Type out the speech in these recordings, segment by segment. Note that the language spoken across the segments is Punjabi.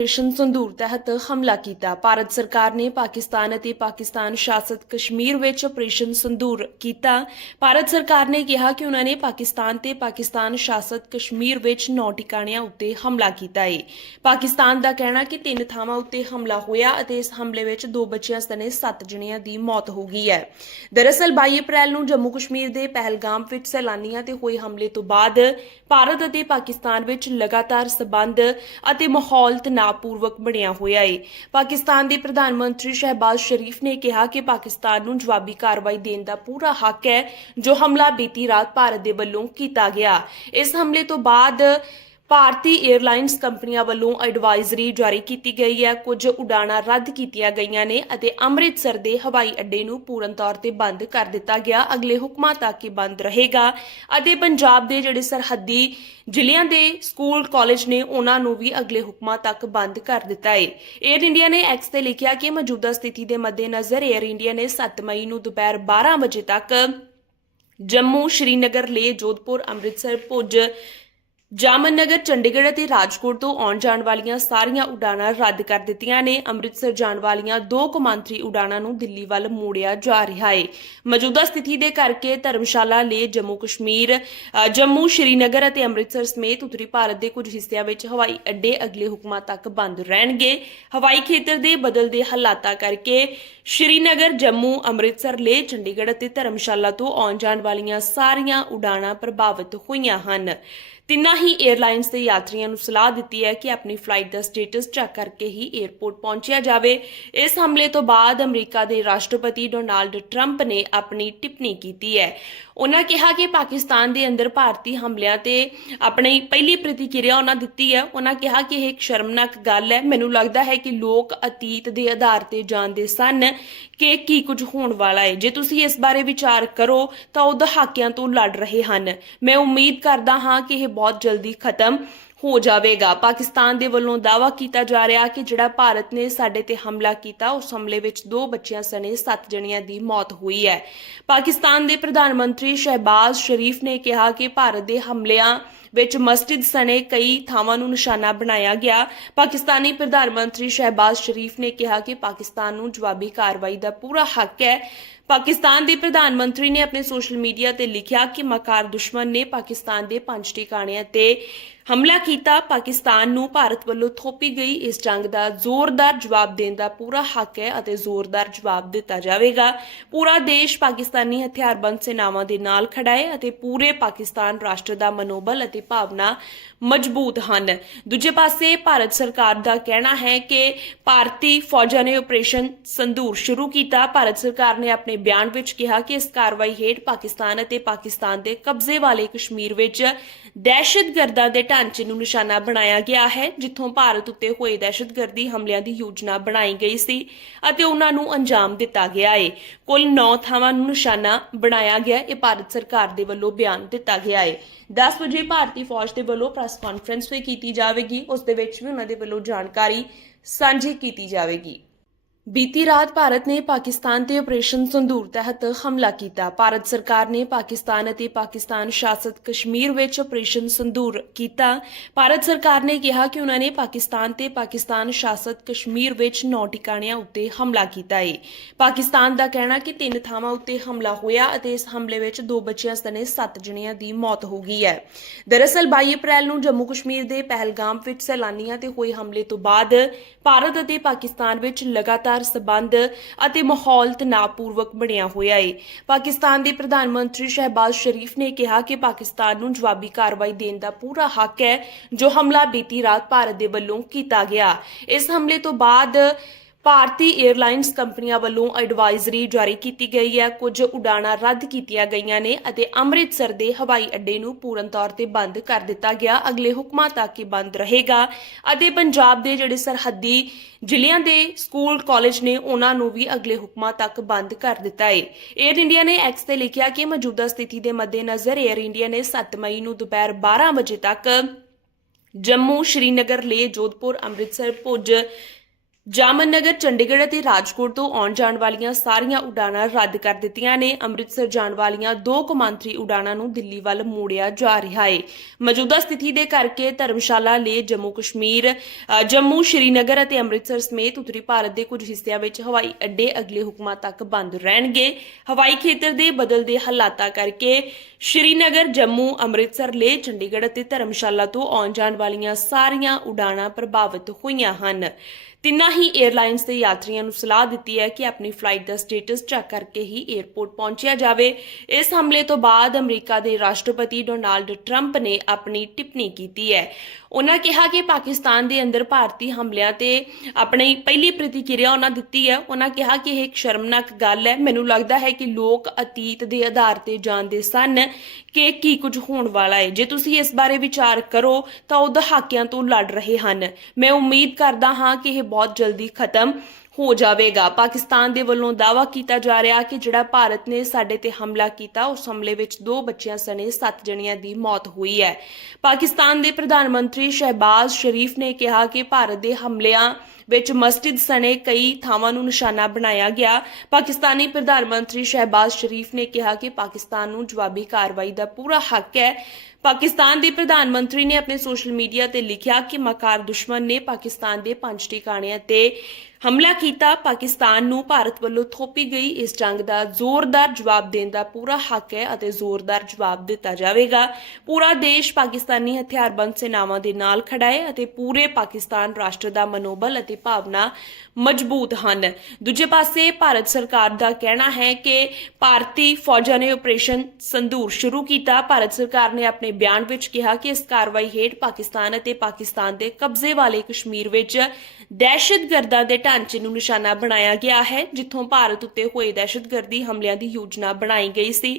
ਆਪਰੇਸ਼ਨ ਸੰਦੂਰ ਤਹਿਤ ਹਮਲਾ ਕੀਤਾ। ਭਾਰਤ ਸਰਕਾਰ ਨੇ ਪਾਕਿਸਤਾਨ ਅਤੇ ਪਾਕਿਸਤਾਨ ਸ਼ਾਸਤ ਕਸ਼ਮੀਰ ਵਿੱਚ ਆਪਰੇਸ਼ਨ ਸੰਦੂਰ ਕੀਤਾ। ਭਾਰਤ ਸਰਕਾਰ ਨੇ ਕਿਹਾ ਕਿ ਉਹਨਾਂ ਨੇ ਪਾਕਿਸਤਾਨ ਤੇ ਪਾਕਿਸਤਾਨ ਸ਼ਾਸਤ ਕਸ਼ਮੀਰ ਵਿੱਚ ਨੌ ਟਿਕਾਣਿਆਂ ਉੱਤੇ ਹਮਲਾ ਕੀਤਾ ਹੈ ਪਾਕਿਸਤਾਨ ਦਾ ਕਹਿਣਾ ਕਿ ਤਿੰਨ ਥਾਵਾਂ ਉੱਤੇ ਹਮਲਾ ਹੋਇਆ ਅਤੇ ਇਸ ਹਮਲੇ ਵਿੱਚ ਦੋ ਬੱਚਿਆਂ ਸਣੇ 7 ਜਣਿਆਂ ਦੀ ਮੌਤ ਹੋ ਗਈ ਹੈ। ਦਰਅਸਲ 22 ਅਪ੍ਰੈਲ ਨੂੰ ਜੰਮੂ ਕਸ਼ਮੀਰ ਦੇ ਪਹਿਲਗਾਮ ਵਿੱਚ ਸੈਲਾਨੀਆਂ ਤੇ ਹੋਏ ਹਮਲੇ ਤੋਂ ਬਾਅਦ ਭਾਰਤ ਅਤੇ ਪਾਕਿਸਤਾਨ ਵਿੱਚ ਲਗਾਤਾਰ ਸਬੰਧ ਅਤੇ ਮਾਹੌਲ ਤਣਾਅਪੂਰਵਕ ਬਣਿਆ ਹੋਇਆ ਏ। ਪਾਕਿਸਤਾਨ ਦੇ ਪ੍ਰਧਾਨ ਮੰਤਰੀ ਸ਼ਹਿਬਾਜ਼ ਸ਼ਰੀਫ ਨੇ ਕਿਹਾ ਕਿ ਪਾਕਿਸਤਾਨ ਨੂੰ ਜਵਾਬੀ ਕਾਰਵਾਈ ਦੇਣ ਦਾ ਪੂਰਾ ਹੱਕ ਹੈ, ਜੋ ਹਮਲਾ ਬੀਤੀ ਰਾਤ ਭਾਰਤ ਦੇ ਵੱਲੋਂ ਕੀਤਾ ਗਿਆ। ਇਸ ਹਮਲੇ ਤੋਂ ਬਾਅਦ ਭਾਰਤੀ 에ਅਰਲਾਈਨਸ ਕੰਪਨੀਆਂ ਵੱਲੋਂ ਐਡਵਾਈਜ਼ਰੀ ਜਾਰੀ ਕੀਤੀ ਗਈ ਹੈ। ਕੁਝ ਉਡਾਣਾਂ ਰੱਦ ਕੀਤੀਆਂ ਗਈਆਂ ਨੇ ਅਤੇ ਅੰਮ੍ਰਿਤਸਰ ਦੇ ਹਵਾਈ ਅੱਡੇ ਨੂੰ ਪੂਰਨ ਤੌਰ ਤੇ ਬੰਦ ਕਰ ਦਿੱਤਾ ਗਿਆ। ਅਗਲੇ ਹੁਕਮਾਂ ਤੱਕ ਇਹ ਬੰਦ ਰਹੇਗਾ ਅਤੇ ਪੰਜਾਬ ਦੇ ਜਿਹੜੇ ਸਰਹੱਦੀ ਜ਼ਿਲ੍ਹਿਆਂ ਦੇ ਸਕੂਲ, ਕਾਲਜ ਨੇ ਉਹਨਾਂ ਨੂੰ ਵੀ ਅਗਲੇ ਹੁਕਮਾਂ ਤੱਕ ਬੰਦ ਕਰ ਦਿੱਤਾ ਹੈ 에ਅਰ ਇੰਡੀਆ ਨੇ ਐਕਸ ਤੇ ਲਿਖਿਆ ਕਿ ਮੌਜੂਦਾ ਸਥਿਤੀ ਦੇ ਮੱਦੇਨਜ਼ਰ 에ਅਰ ਇੰਡੀਆ ਨੇ 7 ਮਈ ਨੂੰ ਦੁਪਹਿਰ 12 ਵਜੇ ਤੱਕ ਜੰਮੂ ਸ਼੍ਰੀਨਗਰ ਲੇ ਜੋਧਪੁਰ, ਅੰਮ੍ਰਿਤਸਰ ਪੁੱਜ ਜਾਮਨਗਰ ਚੰਡੀਗੜ੍ਹ ਅਤੇ ਰਾਜਕੋਟ ਤੋਂ ਆਉਣ ਜਾਣ ਵਾਲੀਆਂ ਸਾਰੀਆਂ ਉਡਾਣਾਂ ਰੱਦ ਕਰ ਦਿੱਤੀਆਂ ਨੇ। ਅੰਮ੍ਰਿਤਸਰ ਜਾਣ ਵਾਲੀਆਂ ਦੋ ਕੌਮਾਂਤਰੀ ਉਡਾਣਾਂ ਨੂੰ ਦਿੱਲੀ ਵੱਲ ਮੋੜਿਆ ਜਾ ਰਿਹਾ ਹੈ ਮੌਜੂਦਾ ਸਥਿਤੀ ਦੇ ਕਰਕੇ ਧਰਮਸ਼ਾਲਾ ਲੇ ਜੰਮੂ ਕਸ਼ਮੀਰ ਅ, ਜੰਮੂ ਸ਼੍ਰੀਨਗਰ ਅਤੇ ਅੰਮ੍ਰਿਤਸਰ ਸਮੇਤ ਉੱਤਰੀ ਭਾਰਤ ਦੇ ਕੁਝ ਹਿੱਸਿਆਂ ਵਿੱਚ ਹਵਾਈ ਅੱਡੇ ਅਗਲੇ ਹੁਕਮਾਂ ਤੱਕ ਬੰਦ ਰਹਿਣਗੇ। ਹਵਾਈ ਖੇਤਰ ਦੇ ਬਦਲਦੇ ਹਾਲਾਤਾਂ ਕਰਕੇ ਸ਼੍ਰੀਨਗਰ ਜੰਮੂ ਅੰਮ੍ਰਿਤਸਰ ਲੇ ਚੰਡੀਗੜ੍ਹ ਅਤੇ ਧਰਮਸ਼ਾਲਾ ਤੋਂ ਆਉਣ ਜਾਣ ਵਾਲੀਆਂ ਸਾਰੀਆਂ ਉਡਾਣਾਂ ਪ੍ਰਭਾਵਿਤ ਹੋਈਆਂ ਹਨ। ਤਿੰਨਾਂ ਹੀ 에ਅਰਲਾਈਨਸ ਦੇ ਯਾਤਰੀਆਂ ਨੂੰ ਸਲਾਹ ਦਿੱਤੀ ਹੈ ਕਿ ਆਪਣੀ ਫਲਾਈਟ ਦਾ ਸਟੇਟਸ ਚੈੱਕ ਕਰਕੇ ਹੀ 에ਅਰਪੋਰਟ ਪਹੁੰਚਿਆ ਜਾਵੇ। ਇਸ ਹਮਲੇ ਤੋਂ ਬਾਅਦ ਅਮਰੀਕਾ ਦੇ ਰਾਸ਼ਟਰਪਤੀ ਡੋਨਾਲਡ ਟਰੰਪ ਨੇ ਆਪਣੀ ਟਿੱਪਣੀ ਕੀਤੀ ਹੈ। ਉਹਨਾਂ ਕਿਹਾ ਕਿ ਪਾਕਿਸਤਾਨ ਦੇ ਅੰਦਰ ਭਾਰਤੀ ਹਮਲਿਆਂ ਤੇ ਆਪਣੀ ਪਹਿਲੀ ਪ੍ਰਤੀਕਿਰਿਆ ਉਹਨਾਂ ਦਿੱਤੀ ਹੈ। ਉਹਨਾਂ ਕਿਹਾ ਕਿ ਇਹ ਇੱਕ ਸ਼ਰਮਨਾਕ ਗੱਲ ਹੈ। ਮੈਨੂੰ ਲੱਗਦਾ ਹੈ ਕਿ ਲੋਕ ਅਤੀਤ ਦੇ ਆਧਾਰ ਤੇ ਜਾਣਦੇ ਸਨ ਕਿ ਕੀ ਕੁਝ ਹੋਣ ਵਾਲਾ ਹੈ। ਜੇ ਤੁਸੀਂ ਇਸ ਬਾਰੇ ਵਿਚਾਰ ਕਰੋ ਤਾਂ ਉਹ ਦਹਾਕਿਆਂ ਤੋਂ ਲੜ ਰਹੇ ਹਨ। ਮੈਂ ਉਮੀਦ ਕਰਦਾ ਹਾਂ ਕਿ ਇਹ ਬਹੁਤ ਜਲਦੀ ਖਤਮ ਹੋ ਜਾਵੇਗਾ। ਪਾਕਿਸਤਾਨ ਦੇ ਵੱਲੋਂ ਦਾਅਵਾ ਕੀਤਾ ਜਾ ਰਿਹਾ ਕਿ ਜਿਹੜਾ ਭਾਰਤ ਨੇ ਸਾਡੇ ਤੇ ਹਮਲਾ ਕੀਤਾ, ਉਸ ਹਮਲੇ ਵਿੱਚ ਦੋ ਬੱਚਿਆਂ ਸਣੇ 7 ਜਣਿਆਂ ਦੀ ਮੌਤ ਹੋਈ ਹੈ। ਪਾਕਿਸਤਾਨ ਦੇ ਪ੍ਰਧਾਨ ਮੰਤਰੀ ਸ਼ਹਿਬਾਜ਼ ਸ਼ਰੀਫ ਨੇ ਕਿਹਾ ਕਿ ਭਾਰਤ ਦੇ ਹਮਲਿਆਂ ਵਿੱਚ ਮਸਜਿਦ ਸਣੇ ਕਈ ਥਾਵਾਂ ਨੂੰ ਨਿਸ਼ਾਨਾ ਬਣਾਇਆ ਗਿਆ। ਪਾਕਿਸਤਾਨੀ ਪ੍ਰਧਾਨ ਮੰਤਰੀ ਸ਼ਹਿਬਾਜ਼ ਸ਼ਰੀਫ ਨੇ ਕਿਹਾ ਕਿ ਪਾਕਿਸਤਾਨ ਨੂੰ ਜਵਾਬੀ ਕਾਰਵਾਈ ਦਾ ਪੂਰਾ ਹੱਕ ਹੈ। ਪਾਕਿਸਤਾਨ ਦੇ ਪ੍ਰਧਾਨ ਮੰਤਰੀ ਨੇ ਆਪਣੇ ਸੋਸ਼ਲ ਮੀਡੀਆ ਤੇ ਲਿਖਿਆ ਕਿ ਮਕਾਰ ਦੁਸ਼ਮਣ ਨੇ ਪਾਕਿਸਤਾਨ ਦੇ ਪੰਜ ਟਿਕਾਣਿਆਂ ਤੇ ਹਮਲਾ ਕੀਤਾ, ਪਾਕਿਸਤਾਨ ਨੂੰ ਭਾਰਤ ਵੱਲੋਂ ਥੋਪੀ ਗਈ। ਇਸ ਜੰਗ ਦਾ ਜ਼ੋਰਦਾਰ ਜਵਾਬ ਦੇਣ ਦਾ ਪੂਰਾ ਹੱਕ ਹੈ ਅਤੇ ਜ਼ੋਰਦਾਰ ਜਵਾਬ ਦਿੱਤਾ ਜਾਵੇਗਾ। ਪੂਰਾ ਦੇਸ਼ ਪਾਕਿਸਤਾਨੀ ਹਥਿਆਰਬੰਦ ਸੈਨਾਵਾਂ ਦੇ ਨਾਲ ਖੜਾ ਹੈ ਅਤੇ ਪੂਰੇ ਪਾਕਿਸਤਾਨ ਰਾਸ਼ਟਰ ਦਾ ਮਨੋਬਲ ਅਤੇ ਭਾਵਨਾ ਮਜ਼ਬੂਤ ਹਨ। ਦੂਜੇ ਪਾਸੇ, ਭਾਰਤ ਸਰਕਾਰ ਦਾ ਕਹਿਣਾ ਹੈ ਕਿ ਭਾਰਤੀ ਫੌਜਾਂ ਨੇ ਆਪਰੇਸ਼ਨ ਸੰਦੂਰ ਸ਼ੁਰੂ ਕੀਤਾ। ਭਾਰਤ ਸਰਕਾਰ ਨੇ ਆਪਣੇ ਬਿਆਨ ਵਿੱਚ ਕਿਹਾ ਕਿ ਇਸ ਕਾਰਵਾਈ ਹੇਠ ਪਾਕਿਸਤਾਨ ਅਤੇ ਪਾਕਿਸਤਾਨ ਦੇ ਕਬਜ਼ੇ ਵਾਲੇ ਕਸ਼ਮੀਰ ਵਿੱਚ ਦਹਿਸ਼ਤਗਰਦਾਂ ਦੇ ਢਾਂਚੇ ਨੂੰ ਨਿਸ਼ਾਨਾ ਬਣਾਇਆ ਗਿਆ ਹੈ, ਜਿੱਥੋਂ ਭਾਰਤ ਉੱਤੇ ਹੋਏ ਦਹਿਸ਼ਤਗਰਦੀ ਹਮਲਿਆਂ ਦੀ ਯੋਜਨਾ ਬਣਾਈ ਗਈ ਸੀ ਅਤੇ ਉਹਨਾਂ ਨੂੰ ਅੰਜਾਮ ਦਿੱਤਾ ਗਿਆ ਹੈ ਕੁੱਲ 9 ਥਾਵਾਂ ਨੂੰ ਨਿਸ਼ਾਨਾ ਬਣਾਇਆ ਗਿਆ, ਇਹ ਭਾਰਤ ਸਰਕਾਰ ਦੇ ਵੱਲੋਂ ਬਿਆਨ ਦਿੱਤਾ ਗਿਆ ਹੈ 10 ਵਜੇ ਭਾਰਤੀ ਫੌਜ ਦੇ ਵੱਲੋਂ ਪ੍ਰੈਸ ਕਾਨਫਰੰਸ ਵੀ ਕੀਤੀ ਜਾਵੇਗੀ, ਉਸ ਦੇ ਵਿੱਚ ਵੀ ਉਹਨਾਂ ਦੇ ਵੱਲੋਂ ਜਾਣਕਾਰੀ ਸਾਂਝੀ ਕੀਤੀ ਜਾਵੇਗੀ। ਬੀਤੀ ਰਾਤ ਭਾਰਤ ਨੇ ਪਾਕਿਸਤਾਨ ਤੇ ਆਪਰੇਸ਼ਨ ਸੰਦੂਰ ਤਹਿਤ ਹਮਲਾ ਕੀਤਾ। ਭਾਰਤ ਸਰਕਾਰ ਨੇ ਪਾਕਿਸਤਾਨ ਅਤੇ ਪਾਕਿਸਤਾਨ ਸ਼ਾਸਤ ਕਸ਼ਮੀਰ ਵਿੱਚ ਆਪਰੇਸ਼ਨ ਸੰਦੂਰ ਕੀਤਾ। ਭਾਰਤ ਸਰਕਾਰ ਨੇ ਕਿਹਾ ਕਿ ਉਹਨਾਂ ਨੇ ਪਾਕਿਸਤਾਨ ਤੇ ਪਾਕਿਸਤਾਨ ਸ਼ਾਸਤ ਕਸ਼ਮੀਰ ਵਿੱਚ ਨੌ ਟਿਕਾਣਿਆਂ ਉੱਤੇ ਹਮਲਾ ਕੀਤਾ ਹੈ ਪਾਕਿਸਤਾਨ ਦਾ ਕਹਿਣਾ ਕਿ ਤਿੰਨ ਥਾਵਾਂ ਉੱਤੇ ਹਮਲਾ ਹੋਇਆ ਅਤੇ ਇਸ ਹਮਲੇ ਵਿੱਚ ਦੋ ਬੱਚਿਆਂ ਸਣੇ 7 ਜਣਿਆਂ ਦੀ ਮੌਤ ਹੋ ਗਈ ਹੈ। ਦਰਅਸਲ 22 ਅਪ੍ਰੈਲ ਨੂੰ ਜੰਮੂ ਕਸ਼ਮੀਰ ਦੇ ਪਹਿਲਗਾਮ ਵਿੱਚ ਸੈਲਾਨੀਆਂ ਤੇ ਹੋਏ ਹਮਲੇ ਤੋਂ ਬਾਅਦ ਭਾਰਤ ਅਤੇ ਪਾਕਿਸਤਾਨ ਵਿੱਚ ਲਗਾਤਾਰ ਸਬੰਧ ਅਤੇ ਮਾਹੌਲ ਤਣਾਅਪੂਰਵਕ ਬਣਿਆ ਹੋਇਆ ਹੈ ਪਾਕਿਸਤਾਨ ਦੇ ਪ੍ਰਧਾਨ ਮੰਤਰੀ ਸ਼ਹਿਬਾਜ਼ ਸ਼ਰੀਫ ਨੇ ਕਿਹਾ ਕਿ ਪਾਕਿਸਤਾਨ ਨੂੰ ਜਵਾਬੀ ਕਾਰਵਾਈ ਦੇਣ ਦਾ ਪੂਰਾ ਹੱਕ ਹੈ ਜੋ ਹਮਲਾ ਬੀਤੀ ਰਾਤ ਭਾਰਤ ਦੇ ਵੱਲੋਂ ਕੀਤਾ ਗਿਆ। ਇਸ ਹਮਲੇ ਤੋਂ ਬਾਅਦ ਭਾਰਤੀ 에ਅਰਲਾਈਨਸ ਕੰਪਨੀਆਂ ਵੱਲੋਂ ਐਡਵਾਈਜ਼ਰੀ ਜਾਰੀ ਕੀਤੀ ਗਈ ਹੈ। ਕੁਝ ਉਡਾਣਾਂ ਰੱਦ ਕੀਤੀਆਂ ਗਈਆਂ ਨੇ ਅਤੇ ਅੰਮ੍ਰਿਤਸਰ ਦੇ ਹਵਾਈ ਅੱਡੇ ਨੂੰ ਪੂਰਨ ਤੌਰ ਤੇ ਬੰਦ ਕਰ ਦਿੱਤਾ ਗਿਆ। ਅਗਲੇ ਹੁਕਮਾਂ ਤੱਕ ਇਹ ਬੰਦ ਰਹੇਗਾ। ਅਤੇ ਪੰਜਾਬ ਦੇ ਜਿਹੜੇ ਸਰਹੱਦੀ ਜ਼ਿਲ੍ਹਿਆਂ ਦੇ ਸਕੂਲ, ਕਾਲਜ ਨੇ ਉਹਨਾਂ ਨੂੰ ਵੀ ਅਗਲੇ ਹੁਕਮਾਂ ਤੱਕ ਬੰਦ ਕਰ ਦਿੱਤਾ ਹੈ 에ਅਰ ਇੰਡੀਆ ਨੇ ਐਕਸ ਤੇ ਲਿਖਿਆ ਕਿ ਮੌਜੂਦਾ ਸਥਿਤੀ ਦੇ ਮੱਦੇਨਜ਼ਰ 에ਅਰ ਇੰਡੀਆ ਨੇ 7 ਮਈ ਨੂੰ ਦੁਪਹਿਰ 12 ਵਜੇ ਤੱਕ ਜੰਮੂ ਸ਼੍ਰੀਨਗਰ ਲੇ ਜੋਧਪੁਰ, ਅੰਮ੍ਰਿਤਸਰ ਪੁੱਜ ਜਾਮਨ ਨਗਰ ਚੰਡੀਗੜ੍ਹ ਅਤੇ ਰਾਜਕੋਟ ਤੋਂ ਆਉਣ ਜਾਣ ਵਾਲੀਆਂ ਸਾਰੀਆਂ ਉਡਾਣਾਂ ਰੱਦ ਕਰ ਦਿੱਤੀਆਂ ਨੇ। ਅੰਮ੍ਰਿਤਸਰ ਜਾਣ ਵਾਲੀਆਂ ਦੋ ਕੌਮਾਂਤਰੀ ਉਡਾਣਾਂ ਨੂੰ ਦਿੱਲੀ ਵੱਲ ਮੋੜਿਆ ਜਾ ਰਿਹਾ ਹੈ ਮੌਜੂਦਾ ਸਥਿਤੀ ਦੇ ਕਰਕੇ ਧਰਮਸ਼ਾਲਾ ਲੇ ਜੰਮੂ ਕਸ਼ਮੀਰ ਅ, ਜੰਮੂ ਸ਼੍ਰੀਨਗਰ ਅਤੇ ਅੰਮ੍ਰਿਤਸਰ ਸਮੇਤ ਉੱਤਰੀ ਭਾਰਤ ਦੇ ਕੁਝ ਹਿੱਸਿਆਂ ਵਿੱਚ ਹਵਾਈ ਅੱਡੇ ਅਗਲੇ ਹੁਕਮਾਂ ਤੱਕ ਬੰਦ ਰਹਿਣਗੇ। ਹਵਾਈ ਖੇਤਰ ਦੇ ਬਦਲਦੇ ਹਾਲਾਤਾਂ ਕਰਕੇ ਸ਼੍ਰੀਨਗਰ ਜੰਮੂ ਅੰਮ੍ਰਿਤਸਰ ਲੇ ਚੰਡੀਗੜ੍ਹ ਅਤੇ ਧਰਮਸ਼ਾਲਾ ਤੋਂ ਆਉਣ ਜਾਣ ਵਾਲੀਆਂ ਸਾਰੀਆਂ ਉਡਾਣਾਂ ਪ੍ਰਭਾਵਿਤ ਹੋਈਆਂ ਹਨ। ਤਿੰਨਾਂ ਹੀ 에ਅਰਲਾਈਨਸ ਦੇ ਯਾਤਰੀਆਂ ਨੂੰ ਸਲਾਹ ਦਿੱਤੀ ਹੈ ਕਿ ਆਪਣੀ ਫਲਾਈਟ ਦਾ ਸਟੇਟਸ ਚੈੱਕ ਕਰਕੇ ਹੀ 에ਅਰਪੋਰਟ ਪਹੁੰਚਿਆ ਜਾਵੇ। ਇਸ ਹਮਲੇ ਤੋਂ ਬਾਅਦ ਅਮਰੀਕਾ ਦੇ ਰਾਸ਼ਟਰਪਤੀ ਡੋਨਾਲਡ ਟਰੰਪ ਨੇ ਆਪਣੀ ਟਿੱਪਣੀ ਕੀਤੀ ਹੈ। ਉਹਨਾਂ ਕਿਹਾ ਕਿ ਪਾਕਿਸਤਾਨ ਦੇ ਅੰਦਰ ਭਾਰਤੀ ਹਮਲਿਆਂ ਤੇ ਆਪਣੀ ਪਹਿਲੀ ਪ੍ਰਤੀਕਿਰਿਆ ਉਹਨਾਂ ਦਿੱਤੀ ਹੈ। ਉਹਨਾਂ ਕਿਹਾ ਕਿ ਇਹ ਇੱਕ ਸ਼ਰਮਨਾਕ ਗੱਲ ਹੈ। ਮੈਨੂੰ ਲੱਗਦਾ ਹੈ ਕਿ ਲੋਕ ਅਤੀਤ ਦੇ ਆਧਾਰ ਤੇ ਜਾਣਦੇ ਸਨ ਕਿ ਕੀ ਕੁਝ ਹੋਣ ਵਾਲਾ ਹੈ। ਜੇ ਤੁਸੀਂ ਇਸ ਬਾਰੇ ਵਿਚਾਰ ਕਰੋ ਤਾਂ ਉਹ ਦਹਾਕਿਆਂ ਤੋਂ ਲੜ ਰਹੇ ਹਨ। ਮੈਂ ਉਮੀਦ ਕਰਦਾ ਹਾਂ ਕਿ ਇਹ ਬਹੁਤ ਜਲਦੀ ਖਤਮ ਹੋ ਜਾਵੇਗਾ। ਪਾਕਿਸਤਾਨ ਦੇ ਵੱਲੋਂ ਦਾਅਵਾ ਕੀਤਾ ਜਾ ਰਿਹਾ ਕਿ ਜਿਹੜਾ ਭਾਰਤ ਨੇ ਸਾਡੇ ਤੇ ਹਮਲਾ ਕੀਤਾ, ਉਸ ਹਮਲੇ ਵਿੱਚ ਦੋ ਬੱਚਿਆਂ ਸਣੇ 7 ਜਣਿਆਂ ਦੀ ਮੌਤ ਹੋਈ ਹੈ। ਪਾਕਿਸਤਾਨ ਦੇ ਪ੍ਰਧਾਨ ਮੰਤਰੀ ਸ਼ਹਿਬਾਜ਼ ਸ਼ਰੀਫ ਨੇ ਕਿਹਾ ਕਿ ਭਾਰਤ ਦੇ ਹਮਲਿਆਂ ਵਿੱਚ ਮਸਜਿਦ ਸਣੇ ਕਈ ਥਾਵਾਂ ਨੂੰ ਨਿਸ਼ਾਨਾ ਬਣਾਇਆ ਗਿਆ। ਪਾਕਿਸਤਾਨੀ ਪ੍ਰਧਾਨ ਮੰਤਰੀ ਸ਼ਹਿਬਾਜ਼ ਸ਼ਰੀਫ ਨੇ ਕਿਹਾ ਕਿ ਪਾਕਿਸਤਾਨ ਨੂੰ ਜਵਾਬੀ ਕਾਰਵਾਈ ਦਾ ਪੂਰਾ ਹੱਕ ਹੈ। ਪਾਕਿਸਤਾਨ ਦੇ ਪ੍ਰਧਾਨ ਮੰਤਰੀ ਨੇ ਆਪਣੇ ਸੋਸ਼ਲ ਮੀਡੀਆ ਤੇ ਲਿਖਿਆ ਕਿ ਮਕਾਰ ਦੁਸ਼ਮਣ ਨੇ ਪਾਕਿਸਤਾਨ ਦੇ ਪੰਜ ਟਿਕਾਣਿਆਂ ਤੇ ਹਮਲਾ ਕੀਤਾ, ਪਾਕਿਸਤਾਨ ਨੂੰ ਭਾਰਤ ਵੱਲੋਂ ਥੋਪੀ ਗਈ ਇਸ ਜੰਗ ਦਾ ਜ਼ੋਰਦਾਰ ਜਵਾਬ ਦੇਣ ਦਾ ਪੂਰਾ ਹੱਕ ਹੈ ਅਤੇ ਜ਼ੋਰਦਾਰ ਜਵਾਬ ਦਿੱਤਾ ਜਾਵੇਗਾ। ਪੂਰਾ ਦੇਸ਼ ਪਾਕਿਸਤਾਨੀ ਹਥਿਆਰਬੰਦ ਸੈਨਾਵਾਂ ਦੇ ਨਾਲ ਖੜਾ ਹੈ ਅਤੇ ਪੂਰੇ ਪਾਕਿਸਤਾਨ ਰਾਸ਼ਟਰ ਦਾ ਮਨੋਬਲ ਅਤੇ ਭਾਵਨਾ ਮਜ਼ਬੂਤ ਹਨ। ਦੂਜੇ ਪਾਸੇ, ਭਾਰਤ ਸਰਕਾਰ ਦਾ ਕਹਿਣਾ ਹੈ ਕਿ ਭਾਰਤੀ ਫੌਜਾਂ ਨੇ ਆਪਰੇਸ਼ਨ ਸੰਦੂਰ ਸ਼ੁਰੂ ਕੀਤਾ। ਭਾਰਤ ਸਰਕਾਰ ਨੇ ਆਪਣੇ ਬਿਆਨ ਵਿੱਚ ਕਿਹਾ ਕਿ ਇਸ ਕਾਰਵਾਈ ਹੇਠ ਪਾਕਿਸਤਾਨ ਅਤੇ ਪਾਕਿਸਤਾਨ ਦੇ ਕਬਜ਼ੇ ਵਾਲੇ ਕਸ਼ਮੀਰ ਵਿੱਚ ਦਹਿਸ਼ਤਗਰਦਾਂ ਦੇ ਢਾਂਚੇ ਨੂੰ ਨਿਸ਼ਾਨਾ ਬਣਾਇਆ ਗਿਆ ਹੈ, ਜਿੱਥੋਂ ਭਾਰਤ ਉੱਤੇ ਹੋਏ ਦਹਿਸ਼ਤਗਰਦੀ ਹਮਲਿਆਂ ਦੀ ਯੋਜਨਾ ਬਣਾਈ ਗਈ ਸੀ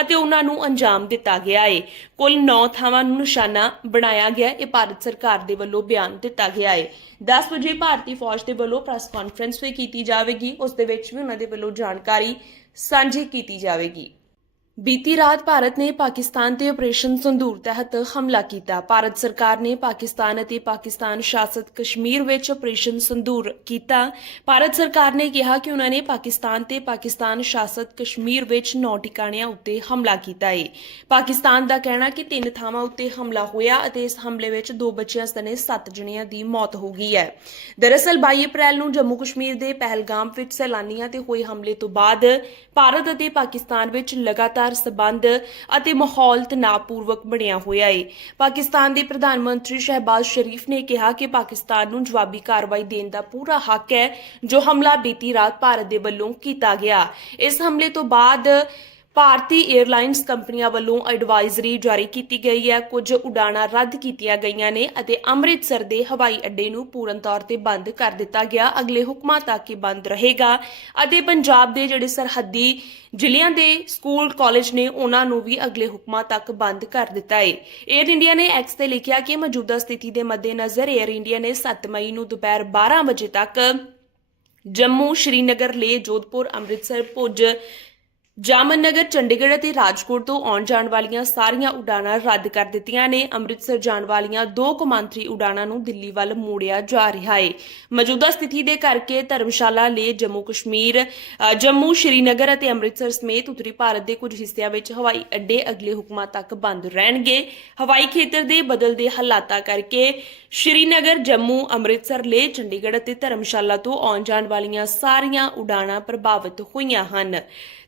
ਅਤੇ ਉਹਨਾਂ ਨੂੰ ਅੰਜਾਮ ਦਿੱਤਾ ਗਿਆ ਹੈ ਕੁੱਲ 9 ਥਾਵਾਂ ਨੂੰ ਨਿਸ਼ਾਨਾ ਬਣਾਇਆ ਗਿਆ, ਇਹ ਭਾਰਤ ਸਰਕਾਰ ਦੇ ਵੱਲੋਂ ਬਿਆਨ ਦਿੱਤਾ ਗਿਆ ਹੈ 10 ਵਜੇ ਭਾਰਤੀ ਫੌਜ ਦੇ ਵੱਲੋਂ ਪ੍ਰੈਸ ਕਾਨਫਰੰਸ ਵੀ ਕੀਤੀ ਜਾਵੇਗੀ, ਉਸ ਦੇ ਵਿੱਚ ਵੀ ਉਹਨਾਂ ਦੇ ਵੱਲੋਂ ਜਾਣਕਾਰੀ ਸਾਂਝੀ ਕੀਤੀ ਜਾਵੇਗੀ। ਬੀਤੀ ਰਾਤ ਭਾਰਤ ਨੇ ਪਾਕਿਸਤਾਨ ਤੇ ਆਪਰੇਸ਼ਨ ਸੰਦੂਰ ਤਹਿਤ ਹਮਲਾ ਕੀਤਾ। ਭਾਰਤ ਸਰਕਾਰ ਨੇ ਪਾਕਿਸਤਾਨ ਅਤੇ ਪਾਕਿਸਤਾਨ ਸ਼ਾਸਤ ਕਸ਼ਮੀਰ ਵਿੱਚ ਆਪਰੇਸ਼ਨ ਸੰਦੂਰ ਕੀਤਾ। ਭਾਰਤ ਸਰਕਾਰ ਨੇ ਕਿਹਾ ਕਿ ਉਹਨਾਂ ਨੇ ਪਾਕਿਸਤਾਨ ਤੇ ਪਾਕਿਸਤਾਨ ਸ਼ਾਸਤ ਕਸ਼ਮੀਰ ਵਿੱਚ ਨੌ ਟਿਕਾਣਿਆਂ ਉੱਤੇ ਹਮਲਾ ਕੀਤਾ ਹੈ ਪਾਕਿਸਤਾਨ ਦਾ ਕਹਿਣਾ ਕਿ ਤਿੰਨ ਥਾਵਾਂ ਉੱਤੇ ਹਮਲਾ ਹੋਇਆ ਅਤੇ ਇਸ ਹਮਲੇ ਵਿੱਚ ਦੋ ਬੱਚਿਆਂ ਸਣੇ 7 ਜਣਿਆਂ ਦੀ ਮੌਤ ਹੋ ਗਈ ਹੈ। ਦਰਅਸਲ 22 ਅਪ੍ਰੈਲ ਨੂੰ ਜੰਮੂ ਕਸ਼ਮੀਰ ਦੇ ਪਹਿਲਗਾਮ ਵਿੱਚ ਸੈਲਾਨੀਆਂ ਤੇ ਹੋਏ ਹਮਲੇ ਤੋਂ ਬਾਅਦ ਭਾਰਤ ਅਤੇ ਪਾਕਿਸਤਾਨ ਵਿੱਚ ਲਗਾਤਾਰ ਸਬੰਧ ਅਤੇ ਮਾਹੌਲ ਤਣਾਅਪੂਰਵਕ ਬਣਿਆ ਹੋਇਆ ਹੈ ਪਾਕਿਸਤਾਨ ਦੇ ਪ੍ਰਧਾਨ ਮੰਤਰੀ ਸ਼ਹਿਬਾਜ਼ ਸ਼ਰੀਫ ਨੇ ਕਿਹਾ ਕਿ ਪਾਕਿਸਤਾਨ ਨੂੰ ਜਵਾਬੀ ਕਾਰਵਾਈ ਦੇਣ ਦਾ ਪੂਰਾ ਹੱਕ ਹੈ ਜੋ ਹਮਲਾ ਬੀਤੀ ਰਾਤ ਭਾਰਤ ਦੇ ਵੱਲੋਂ ਕੀਤਾ ਗਿਆ। ਇਸ ਹਮਲੇ ਤੋਂ ਬਾਅਦ ਭਾਰਤੀ 에ਅਰਲਾਈਨਸ ਕੰਪਨੀਆਂ ਵੱਲੋਂ ਐਡਵਾਈਜ਼ਰੀ ਜਾਰੀ ਕੀਤੀ ਗਈ ਹੈ। ਕੁਝ ਉਡਾਣਾਂ ਰੱਦ ਕੀਤੀਆਂ ਗਈਆਂ ਨੇ ਅਤੇ ਅੰਮ੍ਰਿਤਸਰ ਦੇ ਹਵਾਈ ਅੱਡੇ ਨੂੰ ਪੂਰਨ ਤੌਰ ਤੇ ਬੰਦ ਕਰ ਦਿੱਤਾ ਗਿਆ। ਅਗਲੇ ਹੁਕਮਾਂ ਤੱਕ ਇਹ ਬੰਦ ਰਹੇਗਾ ਅਤੇ ਪੰਜਾਬ ਦੇ ਜਿਹੜੇ ਸਰਹੱਦੀ ਜ਼ਿਲ੍ਹਿਆਂ ਦੇ ਸਕੂਲ, ਕਾਲਜ ਨੇ ਉਹਨਾਂ ਨੂੰ ਵੀ ਅਗਲੇ ਹੁਕਮਾਂ ਤੱਕ ਬੰਦ ਕਰ ਦਿੱਤਾ ਹੈ 에ਅਰ ਇੰਡੀਆ ਨੇ ਐਕਸ ਤੇ ਲਿਖਿਆ ਕਿ ਮੌਜੂਦਾ ਸਥਿਤੀ ਦੇ ਮੱਦੇਨਜ਼ਰ 에ਅਰ ਇੰਡੀਆ ਨੇ 7 ਮਈ ਨੂੰ ਦੁਪਹਿਰ 12 ਵਜੇ ਤੱਕ ਜੰਮੂ ਸ਼੍ਰੀਨਗਰ ਲੇ ਜੋਧਪੁਰ, ਅੰਮ੍ਰਿਤਸਰ ਪੁੱਜ ਜਾਮਨਗਰ ਚੰਡੀਗੜ੍ਹ ਅਤੇ ਰਾਜਕੋਟ ਤੋਂ ਆਉਣ ਜਾਣ ਵਾਲੀਆਂ ਸਾਰੀਆਂ ਉਡਾਣਾਂ ਰੱਦ ਕਰ ਦਿੱਤੀਆਂ ਨੇ। ਅੰਮ੍ਰਿਤਸਰ ਜਾਣ ਵਾਲੀਆਂ ਦੋ ਕੌਮਾਂਤਰੀ ਉਡਾਣਾਂ ਨੂੰ ਦਿੱਲੀ ਵੱਲ ਮੋੜਿਆ ਜਾ ਰਿਹਾ ਹੈ ਮੌਜੂਦਾ ਸਥਿਤੀ ਦੇ ਕਰਕੇ ਧਰਮਸ਼ਾਲਾ ਲੇ ਜੰਮੂ ਕਸ਼ਮੀਰ ਅ, ਜੰਮੂ ਸ਼੍ਰੀਨਗਰ ਅਤੇ ਅੰਮ੍ਰਿਤਸਰ ਸਮੇਤ ਉੱਤਰੀ ਭਾਰਤ ਦੇ ਕੁਝ ਹਿੱਸਿਆਂ ਵਿੱਚ ਹਵਾਈ ਅੱਡੇ ਅਗਲੇ ਹੁਕਮਾਂ ਤੱਕ ਬੰਦ ਰਹਿਣਗੇ। ਹਵਾਈ ਖੇਤਰ ਦੇ ਬਦਲਦੇ ਹਾਲਾਤਾਂ ਕਰਕੇ ਸ਼੍ਰੀਨਗਰ ਜੰਮੂ ਅੰਮ੍ਰਿਤਸਰ ਲੇ ਚੰਡੀਗੜ੍ਹ ਅਤੇ ਧਰਮਸ਼ਾਲਾ ਤੋਂ ਆਉਣ ਜਾਣ ਵਾਲੀਆਂ ਸਾਰੀਆਂ ਉਡਾਣਾਂ ਪ੍ਰਭਾਵਿਤ ਹੋਈਆਂ ਹਨ।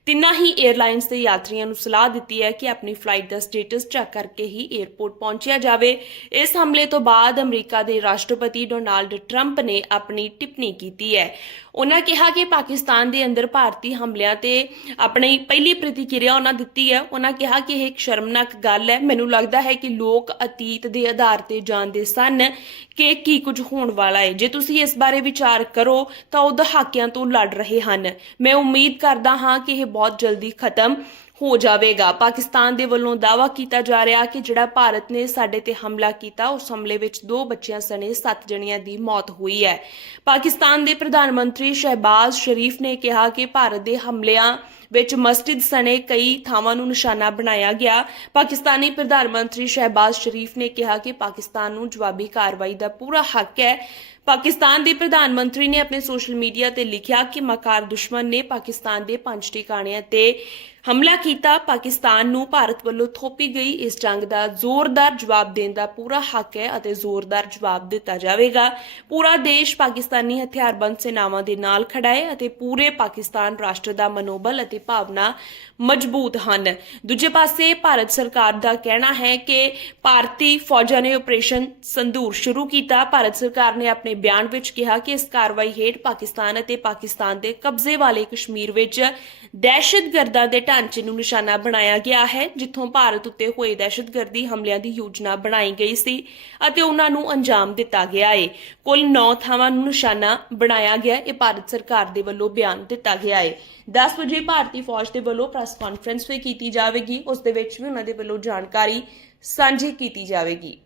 ਤਿੰਨਾਂ ਹੀ 에ਅਰਲਾਈਨਸ ਦੇ ਯਾਤਰੀਆਂ ਨੂੰ ਸਲਾਹ ਦਿੱਤੀ ਹੈ ਕਿ ਆਪਣੀ ਫਲਾਈਟ ਦਾ ਸਟੇਟਸ ਚੈੱਕ ਕਰਕੇ ਹੀ 에ਅਰਪੋਰਟ ਪਹੁੰਚਿਆ ਜਾਵੇ। ਇਸ ਹਮਲੇ ਤੋਂ ਬਾਅਦ ਅਮਰੀਕਾ ਦੇ ਰਾਸ਼ਟਰਪਤੀ ਡੋਨਾਲਡ ਟਰੰਪ ਨੇ ਆਪਣੀ ਟਿੱਪਣੀ ਕੀਤੀ ਹੈ। ਉਹਨਾਂ ਕਿਹਾ ਕਿ ਪਾਕਿਸਤਾਨ ਦੇ ਅੰਦਰ ਭਾਰਤੀ ਹਮਲਿਆਂ ਤੇ ਆਪਣੀ ਪਹਿਲੀ ਪ੍ਰਤੀਕਿਰਿਆ ਉਹਨਾਂ ਦਿੱਤੀ ਹੈ। ਉਹਨਾਂ ਕਿਹਾ ਕਿ ਇਹ ਇੱਕ ਸ਼ਰਮਨਾਕ ਗੱਲ ਹੈ। ਮੈਨੂੰ ਲੱਗਦਾ ਹੈ ਕਿ ਲੋਕ ਅਤੀਤ ਦੇ ਆਧਾਰ ਤੇ ਜਾਣਦੇ ਸਨ ਕਿ ਕੀ ਕੁਝ ਹੋਣ ਵਾਲਾ ਹੈ। ਜੇ ਤੁਸੀਂ ਇਸ ਬਾਰੇ ਵਿਚਾਰ ਕਰੋ ਤਾਂ ਉਹ ਦਹਾਕਿਆਂ ਤੋਂ ਲੜ ਰਹੇ ਹਨ। ਮੈਂ ਉਮੀਦ ਕਰਦਾ ਹਾਂ ਕਿ ਇਹ ਬਹੁਤ ਜਲਦੀ ਖਤਮ ਹੋ ਜਾਵੇਗਾ। ਪਾਕਿਸਤਾਨ ਦੇ ਵੱਲੋਂ ਦਾਅਵਾ ਕੀਤਾ ਜਾ ਰਿਹਾ ਕਿ ਜਿਹੜਾ ਭਾਰਤ ਨੇ ਸਾਡੇ ਤੇ ਹਮਲਾ ਕੀਤਾ, ਉਸ ਹਮਲੇ ਵਿੱਚ ਦੋ ਬੱਚਿਆਂ ਸਣੇ 7 ਜਣਿਆਂ ਦੀ ਮੌਤ ਹੋਈ ਹੈ। ਪਾਕਿਸਤਾਨ ਦੇ ਪ੍ਰਧਾਨ ਮੰਤਰੀ ਸ਼ਹਿਬਾਜ਼ ਸ਼ਰੀਫ ਨੇ ਕਿਹਾ ਕਿ ਭਾਰਤ ਦੇ ਹਮਲਿਆਂ ਵਿੱਚ ਮਸਜਿਦ ਸਣੇ ਕਈ ਥਾਵਾਂ ਨੂੰ ਨਿਸ਼ਾਨਾ ਬਣਾਇਆ ਗਿਆ। ਪਾਕਿਸਤਾਨੀ ਪ੍ਰਧਾਨ ਮੰਤਰੀ ਸ਼ਹਿਬਾਜ਼ ਸ਼ਰੀਫ ਨੇ ਕਿਹਾ ਕਿ ਪਾਕਿਸਤਾਨ ਨੂੰ ਜਵਾਬੀ ਕਾਰਵਾਈ ਦਾ ਪੂਰਾ ਹੱਕ ਹੈ। ਪਾਕਿਸਤਾਨ ਦੇ ਪ੍ਰਧਾਨ ਮੰਤਰੀ ਨੇ ਆਪਣੇ ਸੋਸ਼ਲ ਮੀਡੀਆ ਤੇ ਲਿਖਿਆ ਕਿ ਮਕਾਰ ਦੁਸ਼ਮਣ ਨੇ ਪਾਕਿਸਤਾਨ ਦੇ ਪੰਜ ਟਿਕਾਣਿਆਂ ਤੇ ਹਮਲਾ ਕੀਤਾ। ਪਾਕਿਸਤਾਨ ਨੂੰ ਭਾਰਤ ਵੱਲੋਂ ਥੋਪੀ ਗਈ। ਇਸ ਜੰਗ ਦਾ ਜ਼ੋਰਦਾਰ ਜਵਾਬ ਦੇਣ ਦਾ ਪੂਰਾ ਹੱਕ ਹੈ ਅਤੇ ਜ਼ੋਰਦਾਰ ਜਵਾਬ ਦਿੱਤਾ ਜਾਵੇਗਾ। ਪੂਰਾ ਦੇਸ਼ ਪਾਕਿਸਤਾਨੀ ਹਥਿਆਰਬੰਦ ਸੈਨਾਵਾਂ ਦੇ ਨਾਲ ਖੜਾ ਹੈ ਅਤੇ ਪੂਰੇ ਪਾਕਿਸਤਾਨ ਰਾਸ਼ਟਰ ਦਾ ਮਨੋਬਲ ਅਤੇ ਭਾਵਨਾ ਮਜ਼ਬੂਤ ਹਨ। ਦੂਜੇ ਪਾਸੇ ਭਾਰਤ ਸਰਕਾਰ ਦਾ ਕਹਿਣਾ ਹੈ ਕਿ ਭਾਰਤੀ ਫੌਜਾਂ ਨੇ ਆਪਰੇਸ਼ਨ ਸੰਦੂਰ ਸ਼ੁਰੂ ਕੀਤਾ। ਭਾਰਤ ਸਰਕਾਰ ਨੇ ਆਪਣੇ ਬਿਆਨ ਵਿੱਚ ਕਿਹਾ ਕਿ ਇਸ ਕਾਰਵਾਈ ਹੇਠ ਪਾਕਿਸਤਾਨ ਅਤੇ ਪਾਕਿਸਤਾਨ ਦੇ ਕਬਜ਼ੇ ਵਾਲੇ ਕਸ਼ਮੀਰ ਵਿੱਚ ਦਹਿਸ਼ਤਗਰਦਾਂ ਦੇ ਢਾਂਚੇ ਨੂੰ ਨਿਸ਼ਾਨਾ ਬਣਾਇਆ ਗਿਆ ਹੈ, ਜਿੱਥੋਂ ਭਾਰਤ ਉੱਤੇ ਹੋਏ ਦਹਿਸ਼ਤਗਰਦੀ ਹਮਲਿਆਂ ਦੀ ਯੋਜਨਾ ਬਣਾਈ ਗਈ ਸੀ ਅਤੇ ਉਹਨਾਂ ਨੂੰ ਅੰਜਾਮ ਦਿੱਤਾ ਗਿਆ ਹੈ ਕੁੱਲ 9 ਥਾਵਾਂ ਨੂੰ ਨਿਸ਼ਾਨਾ ਬਣਾਇਆ ਗਿਆ, ਇਹ ਭਾਰਤ ਸਰਕਾਰ ਦੇ ਵੱਲੋਂ ਬਿਆਨ ਦਿੱਤਾ ਗਿਆ ਹੈ 10 ਵਜੇ ਭਾਰਤੀ ਫੌਜ ਦੇ ਵੱਲੋਂ ਪ੍ਰੈਸ ਕਾਨਫਰੰਸ ਵੀ ਕੀਤੀ ਜਾਵੇਗੀ, ਉਸ ਦੇ ਵਿੱਚ ਵੀ ਉਹਨਾਂ ਦੇ ਵੱਲੋਂ ਜਾਣਕਾਰੀ ਸਾਂਝੀ ਕੀਤੀ ਜਾਵੇਗੀ।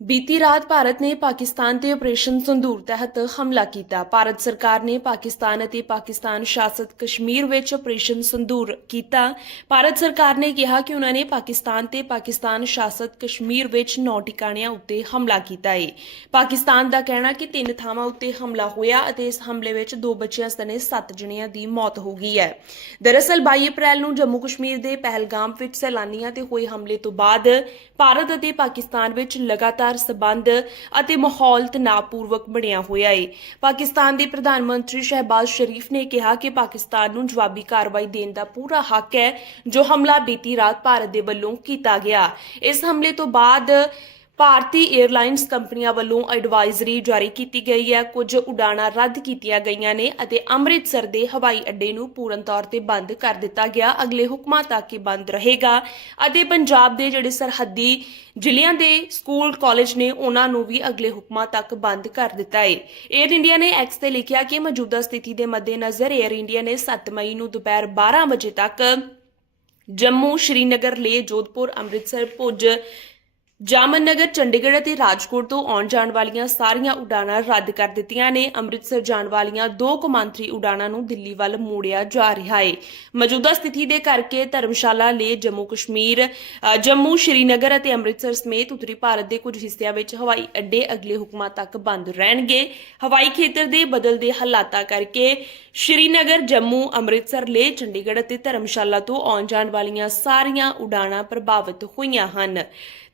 ਬੀਤੀ ਰਾਤ ਭਾਰਤ ਨੇ ਪਾਕਿਸਤਾਨ ਤੇ ਆਪਰੇਸ਼ਨ ਸੰਦੂਰ ਤਹਿਤ ਹਮਲਾ ਕੀਤਾ। ਭਾਰਤ ਸਰਕਾਰ ਨੇ ਪਾਕਿਸਤਾਨ ਅਤੇ ਪਾਕਿਸਤਾਨ ਸ਼ਾਸਤ ਕਸ਼ਮੀਰ ਵਿੱਚ ਆਪਰੇਸ਼ਨ ਸੰਦੂਰ ਕੀਤਾ। ਭਾਰਤ ਸਰਕਾਰ ਨੇ ਕਿਹਾ ਕਿ ਉਹਨਾਂ ਨੇ ਪਾਕਿਸਤਾਨ ਤੇ ਪਾਕਿਸਤਾਨ ਸ਼ਾਸਤ ਕਸ਼ਮੀਰ ਵਿੱਚ ਨੌ ਟਿਕਾਣਿਆਂ ਉੱਤੇ ਹਮਲਾ ਕੀਤਾ ਹੈ ਪਾਕਿਸਤਾਨ ਦਾ ਕਹਿਣਾ ਕਿ ਤਿੰਨ ਥਾਵਾਂ ਉੱਤੇ ਹਮਲਾ ਹੋਇਆ ਅਤੇ ਇਸ ਹਮਲੇ ਵਿੱਚ ਦੋ ਬੱਚਿਆਂ ਸਣੇ 7 ਜਣਿਆਂ ਦੀ ਮੌਤ ਹੋ ਗਈ ਹੈ। ਦਰਅਸਲ 22 ਅਪ੍ਰੈਲ ਨੂੰ ਜੰਮੂ ਕਸ਼ਮੀਰ ਦੇ ਪਹਿਲਗਾਮ ਵਿੱਚ ਸੈਲਾਨੀਆਂ ਤੇ ਹੋਏ ਹਮਲੇ ਤੋਂ ਬਾਅਦ ਭਾਰਤ ਅਤੇ ਪਾਕਿਸਤਾਨ ਵਿੱਚ ਲਗਾਤਾਰ ਸਬੰਧ ਅਤੇ ਮਾਹੌਲ ਤਣਾਅਪੂਰਵਕ ਬਣਿਆ ਹੋਇਆ ਹੈ ਪਾਕਿਸਤਾਨ ਦੇ ਪ੍ਰਧਾਨ ਮੰਤਰੀ ਸ਼ਹਿਬਾਜ਼ ਸ਼ਰੀਫ ਨੇ ਕਿਹਾ ਕਿ ਪਾਕਿਸਤਾਨ ਨੂੰ ਜਵਾਬੀ ਕਾਰਵਾਈ ਦੇਣ ਦਾ ਪੂਰਾ ਹੱਕ ਹੈ ਜੋ ਹਮਲਾ ਬੀਤੀ ਰਾਤ ਭਾਰਤ ਦੇ ਵੱਲੋਂ ਕੀਤਾ ਗਿਆ। ਇਸ ਹਮਲੇ ਤੋਂ ਬਾਅਦ ਭਾਰਤੀ 에ਅਰਲਾਈਨਸ ਕੰਪਨੀਆਂ ਵੱਲੋਂ ਐਡਵਾਈਜ਼ਰੀ ਜਾਰੀ ਕੀਤੀ ਗਈ ਹੈ। ਕੁਝ ਉਡਾਣਾਂ ਰੱਦ ਕੀਤੀਆਂ ਗਈਆਂ ਨੇ ਅਤੇ ਅੰਮ੍ਰਿਤਸਰ ਦੇ ਹਵਾਈ ਅੱਡੇ ਨੂੰ ਪੂਰਨ ਤੌਰ ਤੇ ਬੰਦ ਕਰ ਦਿੱਤਾ ਗਿਆ। ਅਗਲੇ ਹੁਕਮਾਂ ਤੱਕ ਹੀ ਬੰਦ ਰਹੇਗਾ। ਅਤੇ ਪੰਜਾਬ ਦੇ ਜਿਹੜੇ ਸਰਹੱਦੀ ਜ਼ਿਲ੍ਹਿਆਂ ਦੇ ਸਕੂਲ, ਕਾਲਜ ਨੇ ਉਹਨਾਂ ਨੂੰ ਵੀ ਅਗਲੇ ਹੁਕਮਾਂ ਤੱਕ ਬੰਦ ਕਰ ਦਿੱਤਾ ਹੈ 에ਅਰ ਇੰਡੀਆ ਨੇ ਐਕਸ ਤੇ ਲਿਖਿਆ ਕਿ ਮੌਜੂਦਾ ਸਥਿਤੀ ਦੇ ਮੱਦੇਨਜ਼ਰ 에ਅਰ ਇੰਡੀਆ ਨੇ 7 ਮਈ ਨੂੰ ਦੁਪਹਿਰ 12 ਵਜੇ ਤੱਕ ਜੰਮੂ ਸ਼੍ਰੀਨਗਰ, ਲੇਹ, ਜੋਧਪੁਰ, ਅੰਮ੍ਰਿਤਸਰ ਪੁੱਜ ਜਾਮਨਗਰ ਚੰਡੀਗੜ੍ਹ ਅਤੇ ਰਾਜਕੋਟ ਤੋਂ ਆਉਣ ਜਾਣ ਵਾਲੀਆਂ ਸਾਰੀਆਂ ਉਡਾਣਾਂ ਰੱਦ ਕਰ ਦਿੱਤੀਆਂ ਨੇ। ਅੰਮ੍ਰਿਤਸਰ ਜਾਣ ਵਾਲੀਆਂ ਦੋ ਕੌਮਾਂਤਰੀ ਉਡਾਣਾਂ ਨੂੰ ਦਿੱਲੀ ਵੱਲ ਮੋੜਿਆ ਜਾ ਰਿਹਾ ਹੈ ਮੌਜੂਦਾ ਸਥਿਤੀ ਦੇ ਕਰਕੇ ਧਰਮਸ਼ਾਲਾ ਲੇ ਜੰਮੂ ਕਸ਼ਮੀਰ ਅ, ਜੰਮੂ ਸ਼੍ਰੀਨਗਰ ਅਤੇ ਅੰਮ੍ਰਿਤਸਰ ਸਮੇਤ ਉੱਤਰੀ ਭਾਰਤ ਦੇ ਕੁਝ ਹਿੱਸਿਆਂ ਵਿੱਚ ਹਵਾਈ ਅੱਡੇ ਅਗਲੇ ਹੁਕਮਾਂ ਤੱਕ ਬੰਦ ਰਹਿਣਗੇ। ਹਵਾਈ ਖੇਤਰ ਦੇ ਬਦਲਦੇ ਹਾਲਾਤਾਂ ਕਰਕੇ ਸ਼੍ਰੀਨਗਰ ਜੰਮੂ ਅੰਮ੍ਰਿਤਸਰ ਲੇ ਚੰਡੀਗੜ੍ਹ ਅਤੇ ਧਰਮਸ਼ਾਲਾ ਤੋਂ ਆਉਣ ਜਾਣ ਵਾਲੀਆਂ ਸਾਰੀਆਂ ਉਡਾਣਾਂ ਪ੍ਰਭਾਵਿਤ ਹੋਈਆਂ ਹਨ।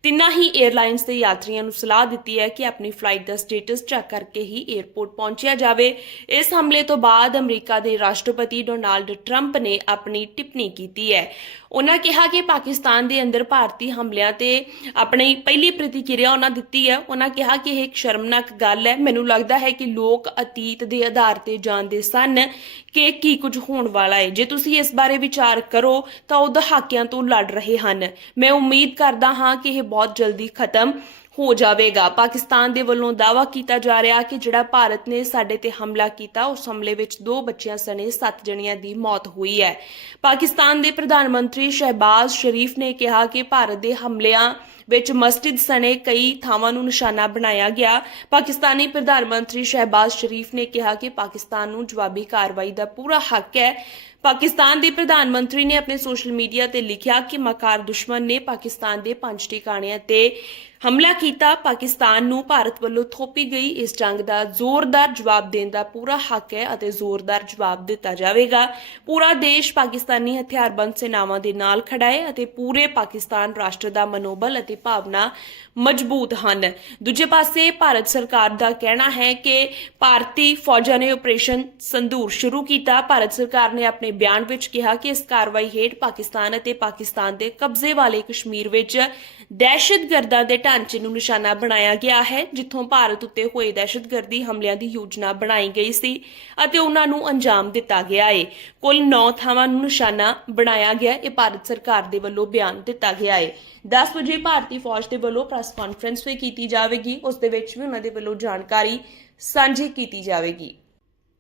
ਤਿੰਨਾਂ ਹੀ 에ਅਰਲਾਈਨਸ ਦੇ ਯਾਤਰੀਆਂ ਨੂੰ ਸਲਾਹ ਦਿੱਤੀ ਹੈ ਕਿ ਆਪਣੀ ਫਲਾਈਟ ਦਾ ਸਟੇਟਸ ਚੈੱਕ ਕਰਕੇ ਹੀ 에ਅਰਪੋਰਟ ਪਹੁੰਚਿਆ ਜਾਵੇ। ਇਸ ਹਮਲੇ ਤੋਂ ਬਾਅਦ ਅਮਰੀਕਾ ਦੇ ਰਾਸ਼ਟਰਪਤੀ ਡੋਨਾਲਡ ਟਰੰਪ ਨੇ ਆਪਣੀ ਟਿੱਪਣੀ ਕੀਤੀ ਹੈ। ਉਹਨਾਂ ਕਿਹਾ ਕਿ ਪਾਕਿਸਤਾਨ ਦੇ ਅੰਦਰ ਭਾਰਤੀ ਹਮਲਿਆਂ ਤੇ ਆਪਣੀ ਪਹਿਲੀ ਪ੍ਰਤੀਕਿਰਿਆ ਉਹਨਾਂ ਦਿੱਤੀ ਹੈ। ਉਹਨਾਂ ਕਿਹਾ ਕਿ ਇਹ ਇੱਕ ਸ਼ਰਮਨਾਕ ਗੱਲ ਹੈ। ਮੈਨੂੰ ਲੱਗਦਾ ਹੈ ਕਿ ਲੋਕ ਅਤੀਤ ਦੇ ਆਧਾਰ ਤੇ ਜਾਣਦੇ ਸਨ ਕਿ ਕੀ ਕੁਝ ਹੋਣ ਵਾਲਾ ਹੈ। ਜੇ ਤੁਸੀਂ ਇਸ ਬਾਰੇ ਵਿਚਾਰ ਕਰੋ ਤਾਂ ਉਹ ਦਹਾਕਿਆਂ ਤੋਂ ਲੜ ਰਹੇ ਹਨ। ਮੈਂ ਉਮੀਦ ਕਰਦਾ ਹਾਂ ਕਿ ਇਹ ਬਹੁਤ ਜਲਦੀ ਖਤਮ ਹੋ ਜਾਵੇਗਾ। ਪਾਕਿਸਤਾਨ ਦੇ ਵੱਲੋਂ ਦਾਅਵਾ ਕੀਤਾ ਜਾ ਰਿਹਾ ਕਿ ਜਿਹੜਾ ਭਾਰਤ ਨੇ ਸਾਡੇ ਤੇ ਹਮਲਾ ਕੀਤਾ, ਉਸ ਹਮਲੇ ਵਿੱਚ ਦੋ ਬੱਚਿਆਂ ਸਣੇ 7 ਜਣਿਆਂ ਦੀ ਮੌਤ ਹੋਈ ਹੈ। ਪਾਕਿਸਤਾਨ ਦੇ ਪ੍ਰਧਾਨ ਮੰਤਰੀ ਸ਼ਹਿਬਾਜ਼ ਸ਼ਰੀਫ ਨੇ ਕਿਹਾ ਕਿ ਭਾਰਤ ਦੇ ਹਮਲਿਆਂ ਵਿੱਚ ਮਸਜਿਦ ਸਣੇ ਕਈ ਥਾਵਾਂ ਨੂੰ ਨਿਸ਼ਾਨਾ ਬਣਾਇਆ ਗਿਆ। ਪਾਕਿਸਤਾਨੀ ਪ੍ਰਧਾਨ ਮੰਤਰੀ ਸ਼ਹਿਬਾਜ਼ ਸ਼ਰੀਫ ਨੇ ਕਿਹਾ ਕਿ ਪਾਕਿਸਤਾਨ ਨੂੰ ਜਵਾਬੀ ਕਾਰਵਾਈ ਦਾ ਪੂਰਾ ਹੱਕ ਹੈ। ਪਾਕਿਸਤਾਨ ਦੇ ਪ੍ਰਧਾਨ ਮੰਤਰੀ ਨੇ ਆਪਣੇ ਸੋਸ਼ਲ ਮੀਡੀਆ ਤੇ ਲਿਖਿਆ ਕਿ ਮਕਾਰ ਦੁਸ਼ਮਣ ਨੇ ਪਾਕਿਸਤਾਨ ਦੇ ਪੰਜ ਟਿਕਾਣਿਆਂ ਤੇ ਹਮਲਾ ਕੀਤਾ, ਪਾਕਿਸਤਾਨ ਨੂੰ ਭਾਰਤ ਵੱਲੋਂ ਥੋਪੀ ਗਈ ਇਸ ਜੰਗ ਦਾ ਜ਼ੋਰਦਾਰ ਜਵਾਬ ਦੇਣ ਦਾ ਪੂਰਾ ਹੱਕ ਹੈ ਅਤੇ ਜ਼ੋਰਦਾਰ ਜਵਾਬ ਦਿੱਤਾ ਜਾਵੇਗਾ। ਪੂਰਾ ਦੇਸ਼ ਪਾਕਿਸਤਾਨੀ ਹਥਿਆਰਬੰਦ ਸੈਨਾਵਾਂ ਦੇ ਨਾਲ ਖੜਾ ਹੈ ਅਤੇ ਪੂਰੇ ਪਾਕਿਸਤਾਨ ਰਾਸ਼ਟਰ ਦਾ ਮਨੋਬਲ ਅਤੇ ਭਾਵਨਾ ਮਜ਼ਬੂਤ ਹਨ। ਦੂਜੇ ਪਾਸੇ, ਭਾਰਤ ਸਰਕਾਰ ਦਾ ਕਹਿਣਾ ਹੈ ਕਿ ਭਾਰਤੀ ਫੌਜਾਂ ਨੇ ਆਪਰੇਸ਼ਨ ਸੰਦੂਰ ਸ਼ੁਰੂ ਕੀਤਾ। ਭਾਰਤ ਸਰਕਾਰ ਨੇ ਆਪਣੇ ਬਿਆਨ ਵਿੱਚ ਕਿਹਾ ਕਿ ਇਸ ਕਾਰਵਾਈ ਹੇਠ ਪਾਕਿਸਤਾਨ ਅਤੇ ਪਾਕਿਸਤਾਨ ਦੇ ਕਬਜ਼ੇ ਵਾਲੇ ਕਸ਼ਮੀਰ ਵਿੱਚ ਦਹਿਸ਼ਤਗਰਦਾਂ ਦੇ ਢਾਂਚੇ ਨੂੰ ਨਿਸ਼ਾਨਾ ਬਣਾਇਆ ਗਿਆ ਹੈ, ਜਿੱਥੋਂ ਭਾਰਤ ਉੱਤੇ ਹੋਏ ਦਹਿਸ਼ਤਗਰਦੀ ਹਮਲਿਆਂ ਦੀ ਯੋਜਨਾ ਬਣਾਈ ਗਈ ਸੀ ਅਤੇ ਉਹਨਾਂ ਨੂੰ ਅੰਜਾਮ ਦਿੱਤਾ ਗਿਆ ਹੈ ਕੁੱਲ 9 ਥਾਵਾਂ ਨੂੰ ਨਿਸ਼ਾਨਾ ਬਣਾਇਆ ਗਿਆ, ਇਹ ਭਾਰਤ ਸਰਕਾਰ ਦੇ ਵੱਲੋਂ ਬਿਆਨ ਦਿੱਤਾ ਗਿਆ ਹੈ 10 ਵਜੇ ਭਾਰਤੀ ਫੌਜ ਦੇ ਵੱਲੋਂ ਪ੍ਰੈਸ ਕਾਨਫਰੰਸ ਵੀ ਕੀਤੀ ਜਾਵੇਗੀ, ਉਸ ਦੇ ਵਿੱਚ ਵੀ ਉਹਨਾਂ ਦੇ ਵੱਲੋਂ ਜਾਣਕਾਰੀ ਸਾਂਝੀ ਕੀਤੀ ਜਾਵੇਗੀ।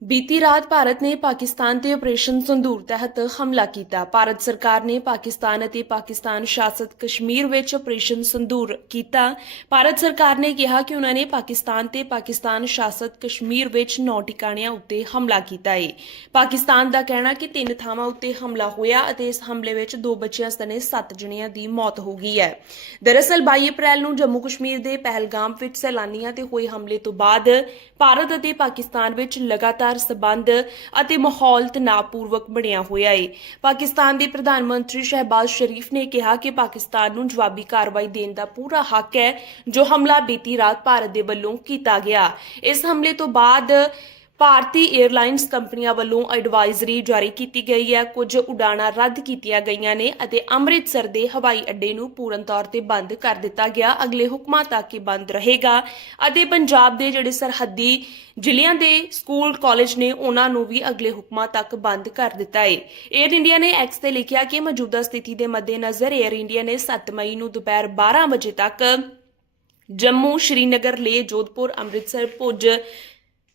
ਬੀਤੀ ਰਾਤ ਭਾਰਤ ਨੇ ਪਾਕਿਸਤਾਨ ਤੇ ਆਪਰੇਸ਼ਨ ਸੰਦੂਰ ਤਹਿਤ ਹਮਲਾ ਕੀਤਾ। ਭਾਰਤ ਸਰਕਾਰ ਨੇ ਪਾਕਿਸਤਾਨ ਅਤੇ ਪਾਕਿਸਤਾਨ ਸ਼ਾਸਤ ਕਸ਼ਮੀਰ ਵਿੱਚ ਆਪਰੇਸ਼ਨ ਸੰਦੂਰ ਕੀਤਾ। ਭਾਰਤ ਸਰਕਾਰ ਨੇ ਕਿਹਾ ਕਿ ਉਹਨਾਂ ਨੇ ਪਾਕਿਸਤਾਨ ਤੇ ਪਾਕਿਸਤਾਨ ਸ਼ਾਸਤ ਕਸ਼ਮੀਰ ਵਿੱਚ ਨੌ ਟਿਕਾਣਿਆਂ ਉੱਤੇ ਹਮਲਾ ਕੀਤਾ ਹੈ ਪਾਕਿਸਤਾਨ ਦਾ ਕਹਿਣਾ ਕਿ ਤਿੰਨ ਥਾਵਾਂ ਉੱਤੇ ਹਮਲਾ ਹੋਇਆ ਅਤੇ ਇਸ ਹਮਲੇ ਵਿੱਚ ਦੋ ਬੱਚਿਆਂ ਸਣੇ ਸੱਤ ਜਣਿਆਂ ਦੀ ਮੌਤ ਹੋ ਗਈ ਹੈ। ਦਰਅਸਲ 22 ਅਪ੍ਰੈਲ ਨੂੰ ਜੰਮੂ ਕਸ਼ਮੀਰ ਦੇ ਪਹਿਲਗਾਮ ਵਿੱਚ ਸੈਲਾਨੀਆਂ ਤੇ ਹੋਏ ਹਮਲੇ ਤੋਂ ਬਾਅਦ ਭਾਰਤ ਅਤੇ ਪਾਕਿਸਤਾਨ ਵਿੱਚ ਲਗਾਤਾਰ ਸਬੰਧ ਅਤੇ ਮਾਹੌਲ ਤਣਾਅਪੂਰਵਕ ਬਣਿਆ ਹੋਇਆ ਹੈ ਪਾਕਿਸਤਾਨ ਦੇ ਪ੍ਰਧਾਨ ਮੰਤਰੀ ਸ਼ਹਿਬਾਜ਼ ਸ਼ਰੀਫ ਨੇ ਕਿਹਾ ਕਿ ਪਾਕਿਸਤਾਨ ਨੂੰ ਜਵਾਬੀ ਕਾਰਵਾਈ ਦੇਣ ਦਾ ਪੂਰਾ ਹੱਕ ਹੈ ਜੋ ਹਮਲਾ ਬੀਤੀ ਰਾਤ ਭਾਰਤ ਦੇ ਵੱਲੋਂ ਕੀਤਾ ਗਿਆ। ਇਸ ਹਮਲੇ ਤੋਂ ਬਾਅਦ ਭਾਰਤੀ 에ਅਰਲਾਈਨਸ ਕੰਪਨੀਆਂ ਵੱਲੋਂ ਐਡਵਾਈਜ਼ਰੀ ਜਾਰੀ ਕੀਤੀ ਗਈ ਹੈ। ਕੁਝ ਉਡਾਣਾਂ ਰੱਦ ਕੀਤੀਆਂ ਗਈਆਂ ਨੇ ਅਤੇ ਅੰਮ੍ਰਿਤਸਰ ਦੇ ਹਵਾਈ ਅੱਡੇ ਨੂੰ ਪੂਰਨ ਤੌਰ ਤੇ ਬੰਦ ਕਰ ਦਿੱਤਾ ਗਿਆ। ਅਗਲੇ ਹੁਕਮਾਂ ਤੱਕ ਇਹ ਬੰਦ ਰਹੇਗਾ। ਅਤੇ ਪੰਜਾਬ ਦੇ ਜਿਹੜੇ ਸਰਹੱਦੀ ਜ਼ਿਲ੍ਹਿਆਂ ਦੇ ਸਕੂਲ, ਕਾਲਜ ਨੇ ਉਹਨਾਂ ਨੂੰ ਵੀ ਅਗਲੇ ਹੁਕਮਾਂ ਤੱਕ ਬੰਦ ਕਰ ਦਿੱਤਾ ਹੈ 에ਅਰ ਇੰਡੀਆ ਨੇ ਐਕਸ ਤੇ ਲਿਖਿਆ ਕਿ ਮੌਜੂਦਾ ਸਥਿਤੀ ਦੇ ਮੱਦੇਨਜ਼ਰ 에ਅਰ ਇੰਡੀਆ ਨੇ 7 ਮਈ ਨੂੰ ਦੁਪਹਿਰ 12 ਵਜੇ ਤੱਕ ਜੰਮੂ ਸ਼੍ਰੀਨਗਰ ਲੇ ਜੋਧਪੁਰ, ਅੰਮ੍ਰਿਤਸਰ ਪੁੱਜ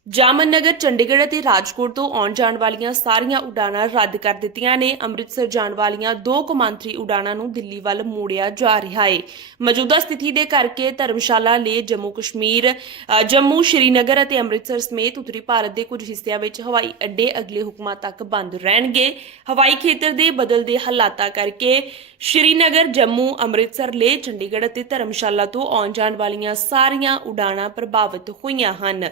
ਜਾਮਨਗਰ ਚੰਡੀਗੜ੍ਹ ਅਤੇ ਰਾਜਕੋਟ ਤੋਂ ਆਉਣ ਜਾਣ ਵਾਲੀਆਂ ਸਾਰੀਆਂ ਉਡਾਣਾਂ ਰੱਦ ਕਰ ਦਿੱਤੀਆਂ ਨੇ। ਅੰਮ੍ਰਿਤਸਰ ਜਾਣ ਵਾਲੀਆਂ ਦੋ ਕੌਮਾਂਤਰੀ ਉਡਾਣਾਂ ਨੂੰ ਦਿੱਲੀ ਵੱਲ ਮੋੜਿਆ ਜਾ ਰਿਹਾ ਹੈ ਮੌਜੂਦਾ ਸਥਿਤੀ ਦੇ ਕਰਕੇ ਧਰਮਸ਼ਾਲਾ ਲੇ ਜੰਮੂ ਕਸ਼ਮੀਰ ਅ, ਜੰਮੂ ਸ਼੍ਰੀਨਗਰ ਅਤੇ ਅੰਮ੍ਰਿਤਸਰ ਸਮੇਤ ਉੱਤਰੀ ਭਾਰਤ ਦੇ ਕੁਝ ਹਿੱਸਿਆਂ ਵਿੱਚ ਹਵਾਈ ਅੱਡੇ ਅਗਲੇ ਹੁਕਮਾਂ ਤੱਕ ਬੰਦ ਰਹਿਣਗੇ। ਹਵਾਈ ਖੇਤਰ ਦੇ ਬਦਲਦੇ ਹਾਲਾਤਾਂ ਕਰਕੇ ਸ਼੍ਰੀਨਗਰ ਜੰਮੂ ਅੰਮ੍ਰਿਤਸਰ ਲੇ ਚੰਡੀਗੜ੍ਹ ਅਤੇ ਧਰਮਸ਼ਾਲਾ ਤੋਂ ਆਉਣ ਜਾਣ ਵਾਲੀਆਂ ਸਾਰੀਆਂ ਉਡਾਣਾਂ ਪ੍ਰਭਾਵਿਤ ਹੋਈਆਂ ਹਨ।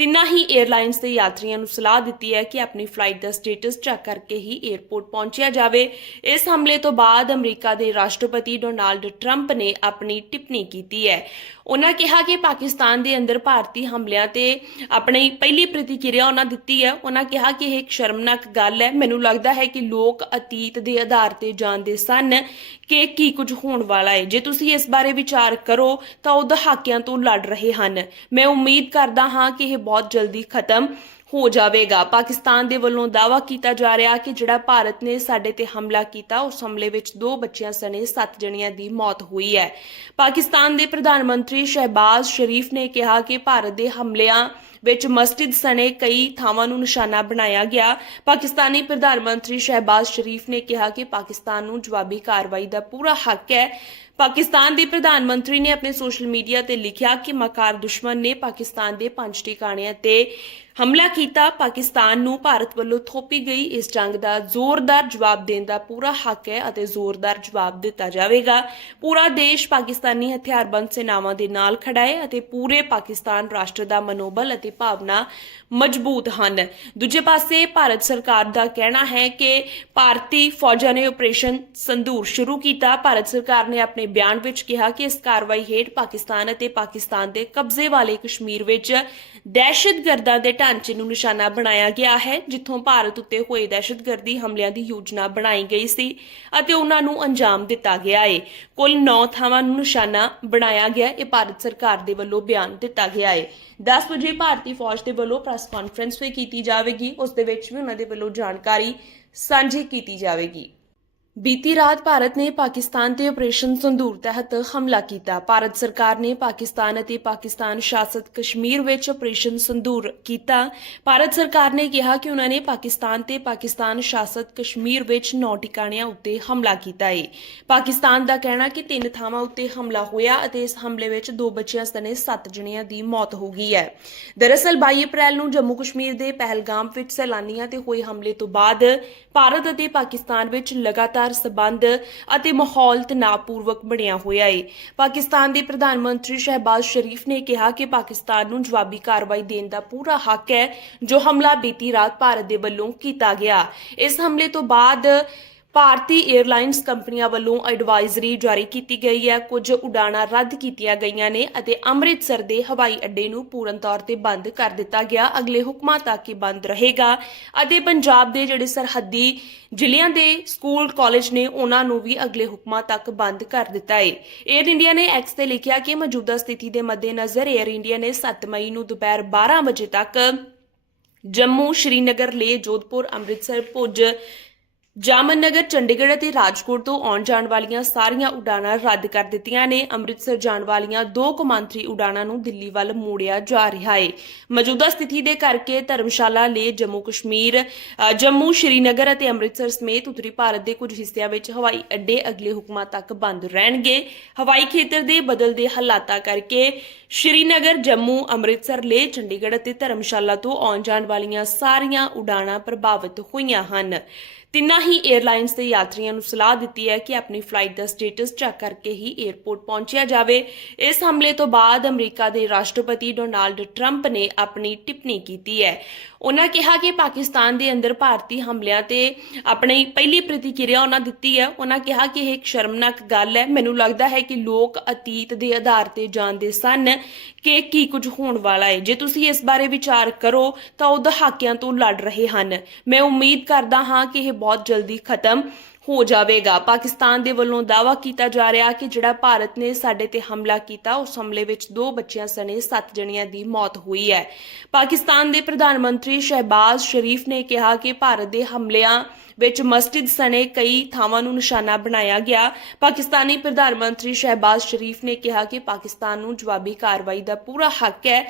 ਤਿੰਨਾਂ ਹੀ 에ਅਰਲਾਈਨਸ ਦੇ ਯਾਤਰੀਆਂ ਨੂੰ ਸਲਾਹ ਦਿੱਤੀ ਹੈ ਕਿ ਆਪਣੀ ਫਲਾਈਟ ਦਾ ਸਟੇਟਸ ਚੈੱਕ ਕਰਕੇ ਹੀ 에ਅਰਪੋਰਟ ਪਹੁੰਚਿਆ ਜਾਵੇ। ਇਸ ਹਮਲੇ ਤੋਂ ਬਾਅਦ ਅਮਰੀਕਾ ਦੇ ਰਾਸ਼ਟਰਪਤੀ ਡੋਨਾਲਡ ਟਰੰਪ ਨੇ ਆਪਣੀ ਟਿੱਪਣੀ ਕੀਤੀ ਹੈ। ਉਹਨਾਂ ਕਿਹਾ ਕਿ ਪਾਕਿਸਤਾਨ ਦੇ ਅੰਦਰ ਭਾਰਤੀ ਹਮਲਿਆਂ ਤੇ ਆਪਣੀ ਪਹਿਲੀ ਪ੍ਰਤੀਕਿਰਿਆ ਉਹਨਾਂ ਦਿੱਤੀ ਹੈ। ਉਹਨਾਂ ਕਿਹਾ ਕਿ ਇਹ ਇੱਕ ਸ਼ਰਮਨਾਕ ਗੱਲ ਹੈ। ਮੈਨੂੰ ਲੱਗਦਾ ਹੈ ਕਿ ਲੋਕ ਅਤੀਤ ਦੇ ਆਧਾਰ ਤੇ ਜਾਣਦੇ ਸਨ ਕਿ ਕੀ ਕੁਝ ਹੋਣ ਵਾਲਾ ਹੈ। ਜੇ ਤੁਸੀਂ ਇਸ ਬਾਰੇ ਵਿਚਾਰ ਕਰੋ ਤਾਂ ਉਹ ਦਹਾਕਿਆਂ ਤੋਂ ਲੜ ਰਹੇ ਹਨ। ਮੈਂ ਉਮੀਦ ਕਰਦਾ ਹਾਂ ਕਿ ਇਹ ਬਹੁਤ ਜਲਦੀ ਖਤਮ ਹੋ ਜਾਵੇਗਾ। ਪਾਕਿਸਤਾਨ ਦੇ ਵੱਲੋਂ ਦਾਅਵਾ ਕੀਤਾ ਜਾ ਰਿਹਾ ਕਿ ਜਿਹੜਾ ਭਾਰਤ ਨੇ ਸਾਡੇ ਤੇ ਹਮਲਾ ਕੀਤਾ, ਉਸ ਹਮਲੇ ਵਿੱਚ ਦੋ ਬੱਚਿਆਂ ਸਣੇ ਸੱਤ ਜਣਿਆਂ ਦੀ ਮੌਤ ਹੋਈ ਹੈ। ਪਾਕਿਸਤਾਨ ਦੇ ਪ੍ਰਧਾਨ ਮੰਤਰੀ ਸ਼ਹਿਬਾਜ਼ ਸ਼ਰੀਫ ਨੇ ਕਿਹਾ ਕਿ ਭਾਰਤ ਦੇ ਹਮਲਿਆਂ ਵਿੱਚ ਮਸਜਿਦ ਸਣੇ ਕਈ ਥਾਵਾਂ ਨੂੰ ਨਿਸ਼ਾਨਾ ਬਣਾਇਆ ਗਿਆ। ਪਾਕਿਸਤਾਨੀ ਪ੍ਰਧਾਨ ਮੰਤਰੀ ਸ਼ਹਿਬਾਜ਼ ਸ਼ਰੀਫ ਨੇ ਕਿਹਾ ਕਿ ਪਾਕਿਸਤਾਨ ਨੂੰ ਜਵਾਬੀ ਕਾਰਵਾਈ ਦਾ ਪੂਰਾ ਹੱਕ ਹੈ। ਪਾਕਿਸਤਾਨ ਦੇ ਪ੍ਰਧਾਨ ਮੰਤਰੀ ਨੇ ਆਪਣੇ ਸੋਸ਼ਲ ਮੀਡੀਆ ਤੇ ਲਿਖਿਆ ਕਿ ਮਕਾਰ ਦੁਸ਼ਮਣ ਨੇ ਪਾਕਿਸਤਾਨ ਦੇ ਪੰਜ ਟਿਕਾਣਿਆਂ ਤੇ ਹਮਲਾ ਕੀਤਾ, ਪਾਕਿਸਤਾਨ ਨੂੰ ਭਾਰਤ ਵੱਲੋਂ ਥੋਪੀ ਗਈ। ਇਸ ਜੰਗ ਦਾ ਜ਼ੋਰਦਾਰ ਜਵਾਬ ਦੇਣ ਦਾ ਪੂਰਾ ਹੱਕ ਹੈ ਅਤੇ ਜ਼ੋਰਦਾਰ ਜਵਾਬ ਦਿੱਤਾ ਜਾਵੇਗਾ। ਪੂਰਾ ਦੇਸ਼ ਪਾਕਿਸਤਾਨੀ ਹਥਿਆਰਬੰਦ ਸੈਨਾਵਾਂ ਦੇ ਨਾਲ ਖੜਾ ਹੈ ਅਤੇ ਪੂਰੇ ਪਾਕਿਸਤਾਨ ਰਾਸ਼ਟਰ ਦਾ ਮਨੋਬਲ ਅਤੇ ਭਾਵਨਾ ਮਜ਼ਬੂਤ ਹਨ। ਦੂਜੇ ਪਾਸੇ, ਭਾਰਤ ਸਰਕਾਰ ਦਾ ਕਹਿਣਾ ਹੈ ਕਿ ਭਾਰਤੀ ਫੌਜਾਂ ਨੇ ਆਪਰੇਸ਼ਨ ਸੰਦੂਰ ਸ਼ੁਰੂ ਕੀਤਾ। ਭਾਰਤ ਸਰਕਾਰ ਨੇ ਆਪਣੇ ਬਿਆਨ ਵਿੱਚ ਕਿਹਾ ਕਿ ਇਸ ਕਾਰਵਾਈ ਹੇਠ ਪਾਕਿਸਤਾਨ ਅਤੇ ਪਾਕਿਸਤਾਨ ਦੇ ਕਬਜ਼ੇ ਵਾਲੇ ਕਸ਼ਮੀਰ ਵਿੱਚ ਦਹਿਸ਼ਤਗਰਦਾਂ ਦੇ ਢਾਂਚੇ ਨੂੰ ਨਿਸ਼ਾਨਾ ਬਣਾਇਆ ਗਿਆ ਹੈ, ਜਿੱਥੋਂ ਭਾਰਤ ਉੱਤੇ ਹੋਏ ਦਹਿਸ਼ਤਗਰਦੀ ਹਮਲਿਆਂ ਦੀ ਯੋਜਨਾ ਬਣਾਈ ਗਈ ਸੀ ਅਤੇ ਉਹਨਾਂ ਨੂੰ ਅੰਜਾਮ ਦਿੱਤਾ ਗਿਆ ਹੈ ਕੁੱਲ 9 ਥਾਵਾਂ ਨੂੰ ਨਿਸ਼ਾਨਾ ਬਣਾਇਆ ਗਿਆ, ਇਹ ਭਾਰਤ ਸਰਕਾਰ ਦੇ ਵੱਲੋਂ ਬਿਆਨ ਦਿੱਤਾ ਗਿਆ ਹੈ 10 ਵਜੇ ਭਾਰਤੀ ਫੌਜ ਦੇ ਵੱਲੋਂ ਪ੍ਰੈਸ ਕਾਨਫਰੰਸ ਵੀ ਕੀਤੀ ਜਾਵੇਗੀ, ਉਸ ਦੇ ਵਿੱਚ ਵੀ ਉਹਨਾਂ ਦੇ ਵੱਲੋਂ ਜਾਣਕਾਰੀ ਸਾਂਝੀ ਕੀਤੀ ਜਾਵੇਗੀ। ਬੀਤੀ ਰਾਤ ਭਾਰਤ ਨੇ ਪਾਕਿਸਤਾਨ ਤੇ ਆਪਰੇਸ਼ਨ ਸੰਦੂਰ ਤਹਿਤ ਹਮਲਾ ਕੀਤਾ। ਭਾਰਤ ਸਰਕਾਰ ਨੇ ਪਾਕਿਸਤਾਨ ਅਤੇ ਪਾਕਿਸਤਾਨ ਸ਼ਾਸਤ ਕਸ਼ਮੀਰ ਵਿੱਚ ਆਪਰੇਸ਼ਨ ਸੰਦੂਰ ਕੀਤਾ। ਭਾਰਤ ਸਰਕਾਰ ਨੇ ਕਿਹਾ ਕਿ ਉਹਨਾਂ ਨੇ ਪਾਕਿਸਤਾਨ ਤੇ ਪਾਕਿਸਤਾਨ ਸ਼ਾਸਤ ਕਸ਼ਮੀਰ ਵਿੱਚ ਨੌ ਟਿਕਾਣਿਆਂ ਉੱਤੇ ਹਮਲਾ ਕੀਤਾ ਹੈ ਪਾਕਿਸਤਾਨ ਦਾ ਕਹਿਣਾ ਕਿ ਤਿੰਨ ਥਾਵਾਂ ਉੱਤੇ ਹਮਲਾ ਹੋਇਆ ਅਤੇ ਇਸ ਹਮਲੇ ਵਿੱਚ ਦੋ ਬੱਚਿਆਂ ਸਣੇ ਸੱਤ ਜਣਿਆਂ ਦੀ ਮੌਤ ਹੋ ਗਈ ਹੈ। ਦਰਅਸਲ 22 ਅਪ੍ਰੈਲ ਨੂੰ ਜੰਮੂ ਕਸ਼ਮੀਰ ਦੇ ਪਹਿਲਗਾਮ ਵਿੱਚ ਸੈਲਾਨੀਆਂ ਤੇ ਹੋਏ ਹਮਲੇ ਤੋਂ ਬਾਅਦ ਭਾਰਤ ਅਤੇ ਪਾਕਿਸਤਾਨ ਵਿੱਚ ਲਗਾਤਾਰ ਸਬੰਧ ਅਤੇ ਮਾਹੌਲ ਤਣਾਅਪੂਰਵਕ ਬਣਿਆ ਹੋਇਆ ਹੈ ਪਾਕਿਸਤਾਨ ਦੇ ਪ੍ਰਧਾਨ ਮੰਤਰੀ ਸ਼ਹਿਬਾਜ਼ ਸ਼ਰੀਫ ਨੇ ਕਿਹਾ ਕਿ ਪਾਕਿਸਤਾਨ ਨੂੰ ਜਵਾਬੀ ਕਾਰਵਾਈ ਦੇਣ ਦਾ ਪੂਰਾ ਹੱਕ ਹੈ ਜੋ ਹਮਲਾ ਬੀਤੀ ਰਾਤ ਭਾਰਤ ਦੇ ਵੱਲੋਂ ਕੀਤਾ ਗਿਆ। ਇਸ ਹਮਲੇ ਤੋਂ ਬਾਅਦ ਭਾਰਤੀ 에ਅਰਲਾਈਨਸ ਕੰਪਨੀਆਂ ਵੱਲੋਂ ਐਡਵਾਈਜ਼ਰੀ ਜਾਰੀ ਕੀਤੀ ਗਈ ਹੈ। ਕੁਝ ਉਡਾਣਾਂ ਰੱਦ ਕੀਤੀਆਂ ਗਈਆਂ ਨੇ ਅਤੇ ਅੰਮ੍ਰਿਤਸਰ ਦੇ ਹਵਾਈ ਅੱਡੇ ਨੂੰ ਪੂਰਨ ਤੌਰ ਤੇ ਬੰਦ ਕਰ ਦਿੱਤਾ ਗਿਆ। ਅਗਲੇ ਹੁਕਮਾਂ ਤੱਕ ਹੀ ਬੰਦ ਰਹੇਗਾ। ਅਤੇ ਪੰਜਾਬ ਦੇ ਜਿਹੜੇ ਸਰਹੱਦੀ ਜ਼ਿਲ੍ਹਿਆਂ ਦੇ ਸਕੂਲ, ਕਾਲਜ ਨੇ ਉਹਨਾਂ ਨੂੰ ਵੀ ਅਗਲੇ ਹੁਕਮਾਂ ਤੱਕ ਬੰਦ ਕਰ ਦਿੱਤਾ ਹੈ 에ਅਰ ਇੰਡੀਆ ਨੇ ਐਕਸ ਤੇ ਲਿਖਿਆ ਕਿ ਮੌਜੂਦਾ ਸਥਿਤੀ ਦੇ ਮੱਦੇਨਜ਼ਰ 에ਅਰ ਇੰਡੀਆ ਨੇ 7 ਮਈ ਨੂੰ ਦੁਪਹਿਰ 12 ਵਜੇ ਤੱਕ ਜੰਮੂ ਸ਼੍ਰੀਨਗਰ, ਲੇਹ, ਜੋਧਪੁਰ, ਅੰਮ੍ਰਿਤਸਰ ਪੁੱਜ ਜਾਮਨ ਨਗਰ ਚੰਡੀਗੜ੍ਹ ਅਤੇ ਰਾਜਕੋਟ ਤੋਂ ਆਉਣ ਜਾਣ ਵਾਲੀਆਂ ਸਾਰੀਆਂ ਉਡਾਣਾਂ ਰੱਦ ਕਰ ਦਿੱਤੀਆਂ ਨੇ। ਅੰਮ੍ਰਿਤਸਰ ਜਾਣ ਵਾਲੀਆਂ ਦੋ ਕੌਮਾਂਤਰੀ ਉਡਾਣਾਂ ਨੂੰ ਦਿੱਲੀ ਵੱਲ ਮੋੜਿਆ ਜਾ ਰਿਹਾ ਹੈ ਮੌਜੂਦਾ ਸਥਿਤੀ ਦੇ ਕਰਕੇ ਧਰਮਸ਼ਾਲਾ ਲੇ ਜੰਮੂ ਕਸ਼ਮੀਰ ਜੰਮੂ ਸ਼੍ਰੀਨਗਰ ਅਤੇ ਅੰਮ੍ਰਿਤਸਰ ਸਮੇਤ ਉੱਤਰੀ ਭਾਰਤ ਦੇ ਕੁਝ ਹਿੱਸਿਆਂ ਵਿੱਚ ਹਵਾਈ ਅੱਡੇ ਅਗਲੇ ਹੁਕਮਾਂ ਤੱਕ ਬੰਦ ਰਹਿਣਗੇ। ਹਵਾਈ ਖੇਤਰ ਦੇ ਬਦਲਦੇ ਹਾਲਾਤਾਂ ਕਰਕੇ ਸ਼੍ਰੀਨਗਰ, ਜੰਮੂ, ਅੰਮ੍ਰਿਤਸਰ ਲੇ ਚੰਡੀਗੜ੍ਹ ਅਤੇ ਧਰਮਸ਼ਾਲਾ ਤੋਂ ਆਉਣ ਜਾਣ ਵਾਲੀਆਂ ਸਾਰੀਆਂ ਉਡਾਣਾਂ ਪ੍ਰਭਾਵਿਤ ਹੋਈਆਂ ਹਨ। ਤਿੰਨਾਂ ਹੀ 에ਅਰਲਾਈਨਸ ਦੇ ਯਾਤਰੀਆਂ ਨੂੰ ਸਲਾਹ ਦਿੱਤੀ ਹੈ ਕਿ ਆਪਣੀ ਫਲਾਈਟ ਦਾ ਸਟੇਟਸ ਚੈੱਕ ਕਰਕੇ ਹੀ 에ਅਰਪੋਰਟ ਪਹੁੰਚਿਆ ਜਾਵੇ। ਇਸ ਹਮਲੇ ਤੋਂ ਬਾਅਦ ਅਮਰੀਕਾ ਦੇ ਰਾਸ਼ਟਰਪਤੀ ਡੋਨਾਲਡ ਟਰੰਪ ਨੇ ਆਪਣੀ ਟਿੱਪਣੀ ਕੀਤੀ ਹੈ। ਉਹਨਾਂ ਕਿਹਾ ਕਿ ਪਾਕਿਸਤਾਨ ਦੇ ਅੰਦਰ ਭਾਰਤੀ ਹਮਲਿਆਂ ਤੇ ਆਪਣੀ ਪਹਿਲੀ ਪ੍ਰਤੀਕਿਰਿਆ ਉਹਨਾਂ ਦਿੱਤੀ ਹੈ। ਉਹਨਾਂ ਕਿਹਾ ਕਿ ਇਹ ਇੱਕ ਸ਼ਰਮਨਾਕ ਗੱਲ ਹੈ। ਮੈਨੂੰ ਲੱਗਦਾ ਹੈ ਕਿ ਲੋਕ ਅਤੀਤ ਦੇ ਆਧਾਰ ਤੇ ਜਾਣਦੇ ਸਨ ਕਿ ਕੀ ਕੁਝ ਹੋਣ ਵਾਲਾ ਹੈ। ਜੇ ਤੁਸੀਂ ਇਸ ਬਾਰੇ ਵਿਚਾਰ ਕਰੋ ਤਾਂ ਉਹ ਦਹਾਕਿਆਂ ਤੋਂ ਲੜ ਰਹੇ ਹਨ। ਮੈਂ ਉਮੀਦ ਕਰਦਾ ਹਾਂ ਕਿ ਇਹ ਬਹੁਤ ਜਲਦੀ ਖਤਮ ਹੋ ਜਾਵੇਗਾ। ਪਾਕਿਸਤਾਨ ਦੇ ਵੱਲੋਂ ਦਾਅਵਾ ਕੀਤਾ ਜਾ ਰਿਹਾ ਕਿ ਜਿਹੜਾ ਭਾਰਤ ਨੇ ਸਾਡੇ ਤੇ ਹਮਲਾ ਕੀਤਾ, ਉਸ ਹਮਲੇ ਵਿੱਚ ਦੋ ਬੱਚਿਆਂ ਸਣੇ 7 ਜਣਿਆਂ ਦੀ ਮੌਤ ਹੋਈ ਹੈ। ਪਾਕਿਸਤਾਨ ਦੇ ਪ੍ਰਧਾਨ ਮੰਤਰੀ ਸ਼ਹਿਬਾਜ਼ ਸ਼ਰੀਫ ਨੇ ਕਿਹਾ ਕਿ ਭਾਰਤ ਦੇ ਹਮਲਿਆਂ ਵਿੱਚ ਮਸਜਿਦ ਸਣੇ ਕਈ ਥਾਵਾਂ ਨੂੰ ਨਿਸ਼ਾਨਾ ਬਣਾਇਆ ਗਿਆ। ਪਾਕਿਸਤਾਨੀ ਪ੍ਰਧਾਨ ਮੰਤਰੀ ਸ਼ਹਿਬਾਜ਼ ਸ਼ਰੀਫ ਨੇ ਕਿਹਾ ਕਿ ਪਾਕਿਸਤਾਨ ਨੂੰ ਜਵਾਬੀ ਕਾਰਵਾਈ ਦਾ ਪੂਰਾ ਹੱਕ ਹੈ।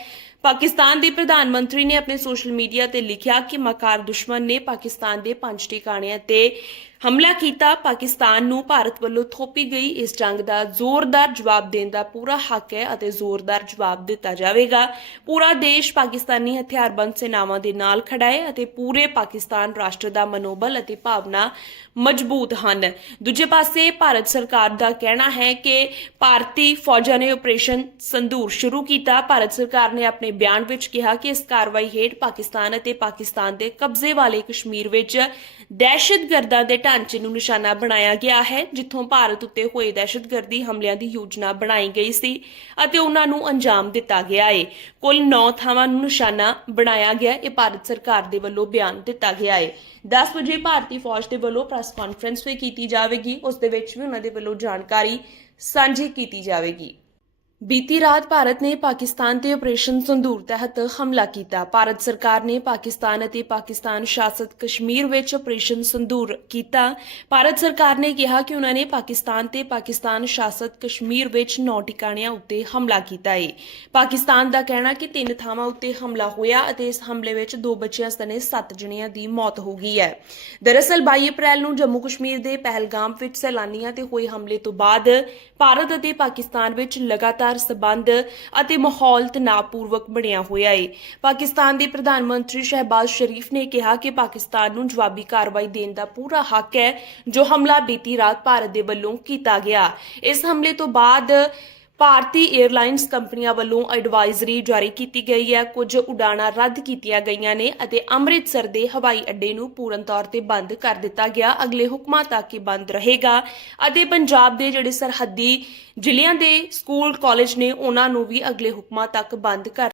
ਪਾਕਿਸਤਾਨ ਦੇ ਪ੍ਰਧਾਨ ਮੰਤਰੀ ਨੇ ਆਪਣੇ ਸੋਸ਼ਲ ਮੀਡੀਆ ਤੇ ਲਿਖਿਆ ਕਿ ਮਕਾਰ ਦੁਸ਼ਮਣ ਨੇ ਪਾਕਿਸਤਾਨ ਦੇ ਪੰਜ ਟਿਕਾਣਿਆਂ ਤੇ ਹਮਲਾ ਕੀਤਾ। ਪਾਕਿਸਤਾਨ ਨੂੰ ਭਾਰਤ ਵੱਲੋਂ ਥੋਪੀ ਗਈ ਇਸ ਜੰਗ ਦਾ ਜ਼ੋਰਦਾਰ ਜਵਾਬ ਦੇਣ ਦਾ ਪੂਰਾ ਹੱਕ ਹੈ ਅਤੇ ਜ਼ੋਰਦਾਰ ਜਵਾਬ ਦਿੱਤਾ ਜਾਵੇਗਾ। ਪੂਰਾ ਦੇਸ਼ ਪਾਕਿਸਤਾਨੀ ਹਥਿਆਰਬੰਦ ਸੈਨਾਵਾਂ ਦੇ ਨਾਲ ਖੜਾ ਹੈ ਅਤੇ ਪੂਰੇ ਪਾਕਿਸਤਾਨ ਰਾਸ਼ਟਰ ਦਾ ਮਨੋਬਲ ਅਤੇ ਭਾਵਨਾ ਮਜ਼ਬੂਤ ਹਨ। ਦੂਜੇ ਪਾਸੇ ਭਾਰਤ ਸਰਕਾਰ ਦਾ ਕਹਿਣਾ ਹੈ ਕਿ ਭਾਰਤੀ ਫੌਜਾਂ ਨੇ ਆਪਰੇਸ਼ਨ ਸੰਦੂਰ ਸ਼ੁਰੂ ਕੀਤਾ। ਭਾਰਤ ਸਰਕਾਰ ਨੇ ਆਪਣੇ ਬਿਆਨ ਵਿੱਚ ਕਿਹਾ ਕਿ ਇਸ ਕਾਰਵਾਈ ਹੇਠ ਪਾਕਿਸਤਾਨ ਅਤੇ ਪਾਕਿਸਤਾਨ ਦੇ ਕਬਜ਼ੇ ਵਾਲੇ ਕਸ਼ਮੀਰ ਵਿੱਚ ਦਹਿਸ਼ਤਗਰਦਾਂ ਦੇ ਢਾਂਚੇ ਨੂੰ ਨਿਸ਼ਾਨਾ ਬਣਾਇਆ ਗਿਆ ਹੈ, ਜਿੱਥੋਂ ਭਾਰਤ ਉੱਤੇ ਹੋਏ ਦਹਿਸ਼ਤਗਰਦੀ ਹਮਲਿਆਂ ਦੀ ਯੋਜਨਾ ਬਣਾਈ ਗਈ ਸੀ ਅਤੇ ਉਹਨਾਂ ਨੂੰ ਅੰਜਾਮ ਦਿੱਤਾ ਗਿਆ ਹੈ ਕੁੱਲ 9 ਥਾਵਾਂ ਨੂੰ ਨਿਸ਼ਾਨਾ ਬਣਾਇਆ ਗਿਆ। ਇਹ ਭਾਰਤ ਸਰਕਾਰ ਦੇ ਵੱਲੋਂ ਬਿਆਨ ਦਿੱਤਾ ਗਿਆ ਹੈ 10 ਵਜੇ ਭਾਰਤੀ ਫੌਜ ਦੇ ਵੱਲੋਂ ਪ੍ਰੈਸ ਕਾਨਫਰੰਸ ਵੀ ਕੀਤੀ ਜਾਵੇਗੀ, ਉਸ ਦੇ ਵਿੱਚ ਵੀ ਉਹਨਾਂ ਦੇ ਵੱਲੋਂ ਜਾਣਕਾਰੀ ਸਾਂਝੀ ਕੀਤੀ ਜਾਵੇਗੀ। ਬੀਤੀ ਰਾਤ ਭਾਰਤ ਨੇ ਪਾਕਿਸਤਾਨ ਤੇ ਆਪਰੇਸ਼ਨ ਸੰਦੂਰ ਤਹਿਤ ਹਮਲਾ ਕੀਤਾ। ਭਾਰਤ ਸਰਕਾਰ ਨੇ ਪਾਕਿਸਤਾਨ ਅਤੇ ਪਾਕਿਸਤਾਨ ਸ਼ਾਸਤ ਕਸ਼ਮੀਰ ਵਿੱਚ ਆਪਰੇਸ਼ਨ ਸੰਦੂਰ ਕੀਤਾ। ਭਾਰਤ ਸਰਕਾਰ ਨੇ ਕਿਹਾ ਕਿ ਉਹਨਾਂ ਨੇ ਪਾਕਿਸਤਾਨ ਤੇ ਪਾਕਿਸਤਾਨ ਸ਼ਾਸਤ ਕਸ਼ਮੀਰ ਵਿੱਚ ਨੌ ਟਿਕਾਣਿਆਂ ਉੱਤੇ ਹਮਲਾ ਕੀਤਾ ਹੈ ਪਾਕਿਸਤਾਨ ਦਾ ਕਹਿਣਾ ਕਿ ਤਿੰਨ ਥਾਵਾਂ ਉੱਤੇ ਹਮਲਾ ਹੋਇਆ ਅਤੇ ਇਸ ਹਮਲੇ ਵਿੱਚ ਦੋ ਬੱਚਿਆਂ ਸਣੇ 7 ਜਣਿਆਂ ਦੀ ਮੌਤ ਹੋ ਗਈ ਹੈ। ਦਰਅਸਲ 22 ਅਪ੍ਰੈਲ ਨੂੰ ਜੰਮੂ ਕਸ਼ਮੀਰ ਦੇ ਪਹਿਲਗਾਮ ਵਿੱਚ ਸੈਲਾਨੀਆਂ ਤੇ ਹੋਏ ਹਮਲੇ ਤੋਂ ਬਾਅਦ ਭਾਰਤ ਅਤੇ ਪਾਕਿਸਤਾਨ ਵਿੱਚ ਲਗਾਤਾਰ ਸਬੰਧ ਅਤੇ ਮਾਹੌਲ ਤਣਾਅਪੂਰਵਕ ਬਣਿਆ ਹੋਇਆ ਹੈ ਪਾਕਿਸਤਾਨ ਦੇ ਪ੍ਰਧਾਨ ਮੰਤਰੀ ਸ਼ਹਿਬਾਜ਼ ਸ਼ਰੀਫ ਨੇ ਕਿਹਾ ਕਿ ਪਾਕਿਸਤਾਨ ਨੂੰ ਜਵਾਬੀ ਕਾਰਵਾਈ ਦੇਣ ਦਾ ਪੂਰਾ ਹੱਕ ਹੈ ਜੋ ਹਮਲਾ ਬੀਤੀ ਰਾਤ ਭਾਰਤ ਦੇ ਵੱਲੋਂ ਕੀਤਾ ਗਿਆ। ਇਸ ਹਮਲੇ ਤੋਂ ਬਾਅਦ ਭਾਰਤੀ 에ਅਰਲਾਈਨਸ ਕੰਪਨੀਆਂ ਵੱਲੋਂ ਐਡਵਾਈਜ਼ਰੀ ਜਾਰੀ ਕੀਤੀ ਗਈ ਹੈ। ਕੁਝ ਉਡਾਣਾਂ ਰੱਦ ਕੀਤੀਆਂ ਗਈਆਂ ਨੇ ਅਤੇ ਅੰਮ੍ਰਿਤਸਰ ਦੇ ਹਵਾਈ ਅੱਡੇ ਨੂੰ ਪੂਰਨ ਤੌਰ ਤੇ ਬੰਦ ਕਰ ਦਿੱਤਾ ਗਿਆ। ਅਗਲੇ ਹੁਕਮਾਂ ਤੱਕ ਇਹ ਬੰਦ ਰਹੇਗਾ। ਅਤੇ ਪੰਜਾਬ ਦੇ ਜਿਹੜੇ ਸਰਹੱਦੀ ਜ਼ਿਲ੍ਹਿਆਂ ਦੇ ਸਕੂਲ, ਕਾਲਜ ਨੇ ਉਹਨਾਂ ਨੂੰ ਵੀ ਅਗਲੇ ਹੁਕਮਾਂ ਤੱਕ ਬੰਦ ਕਰ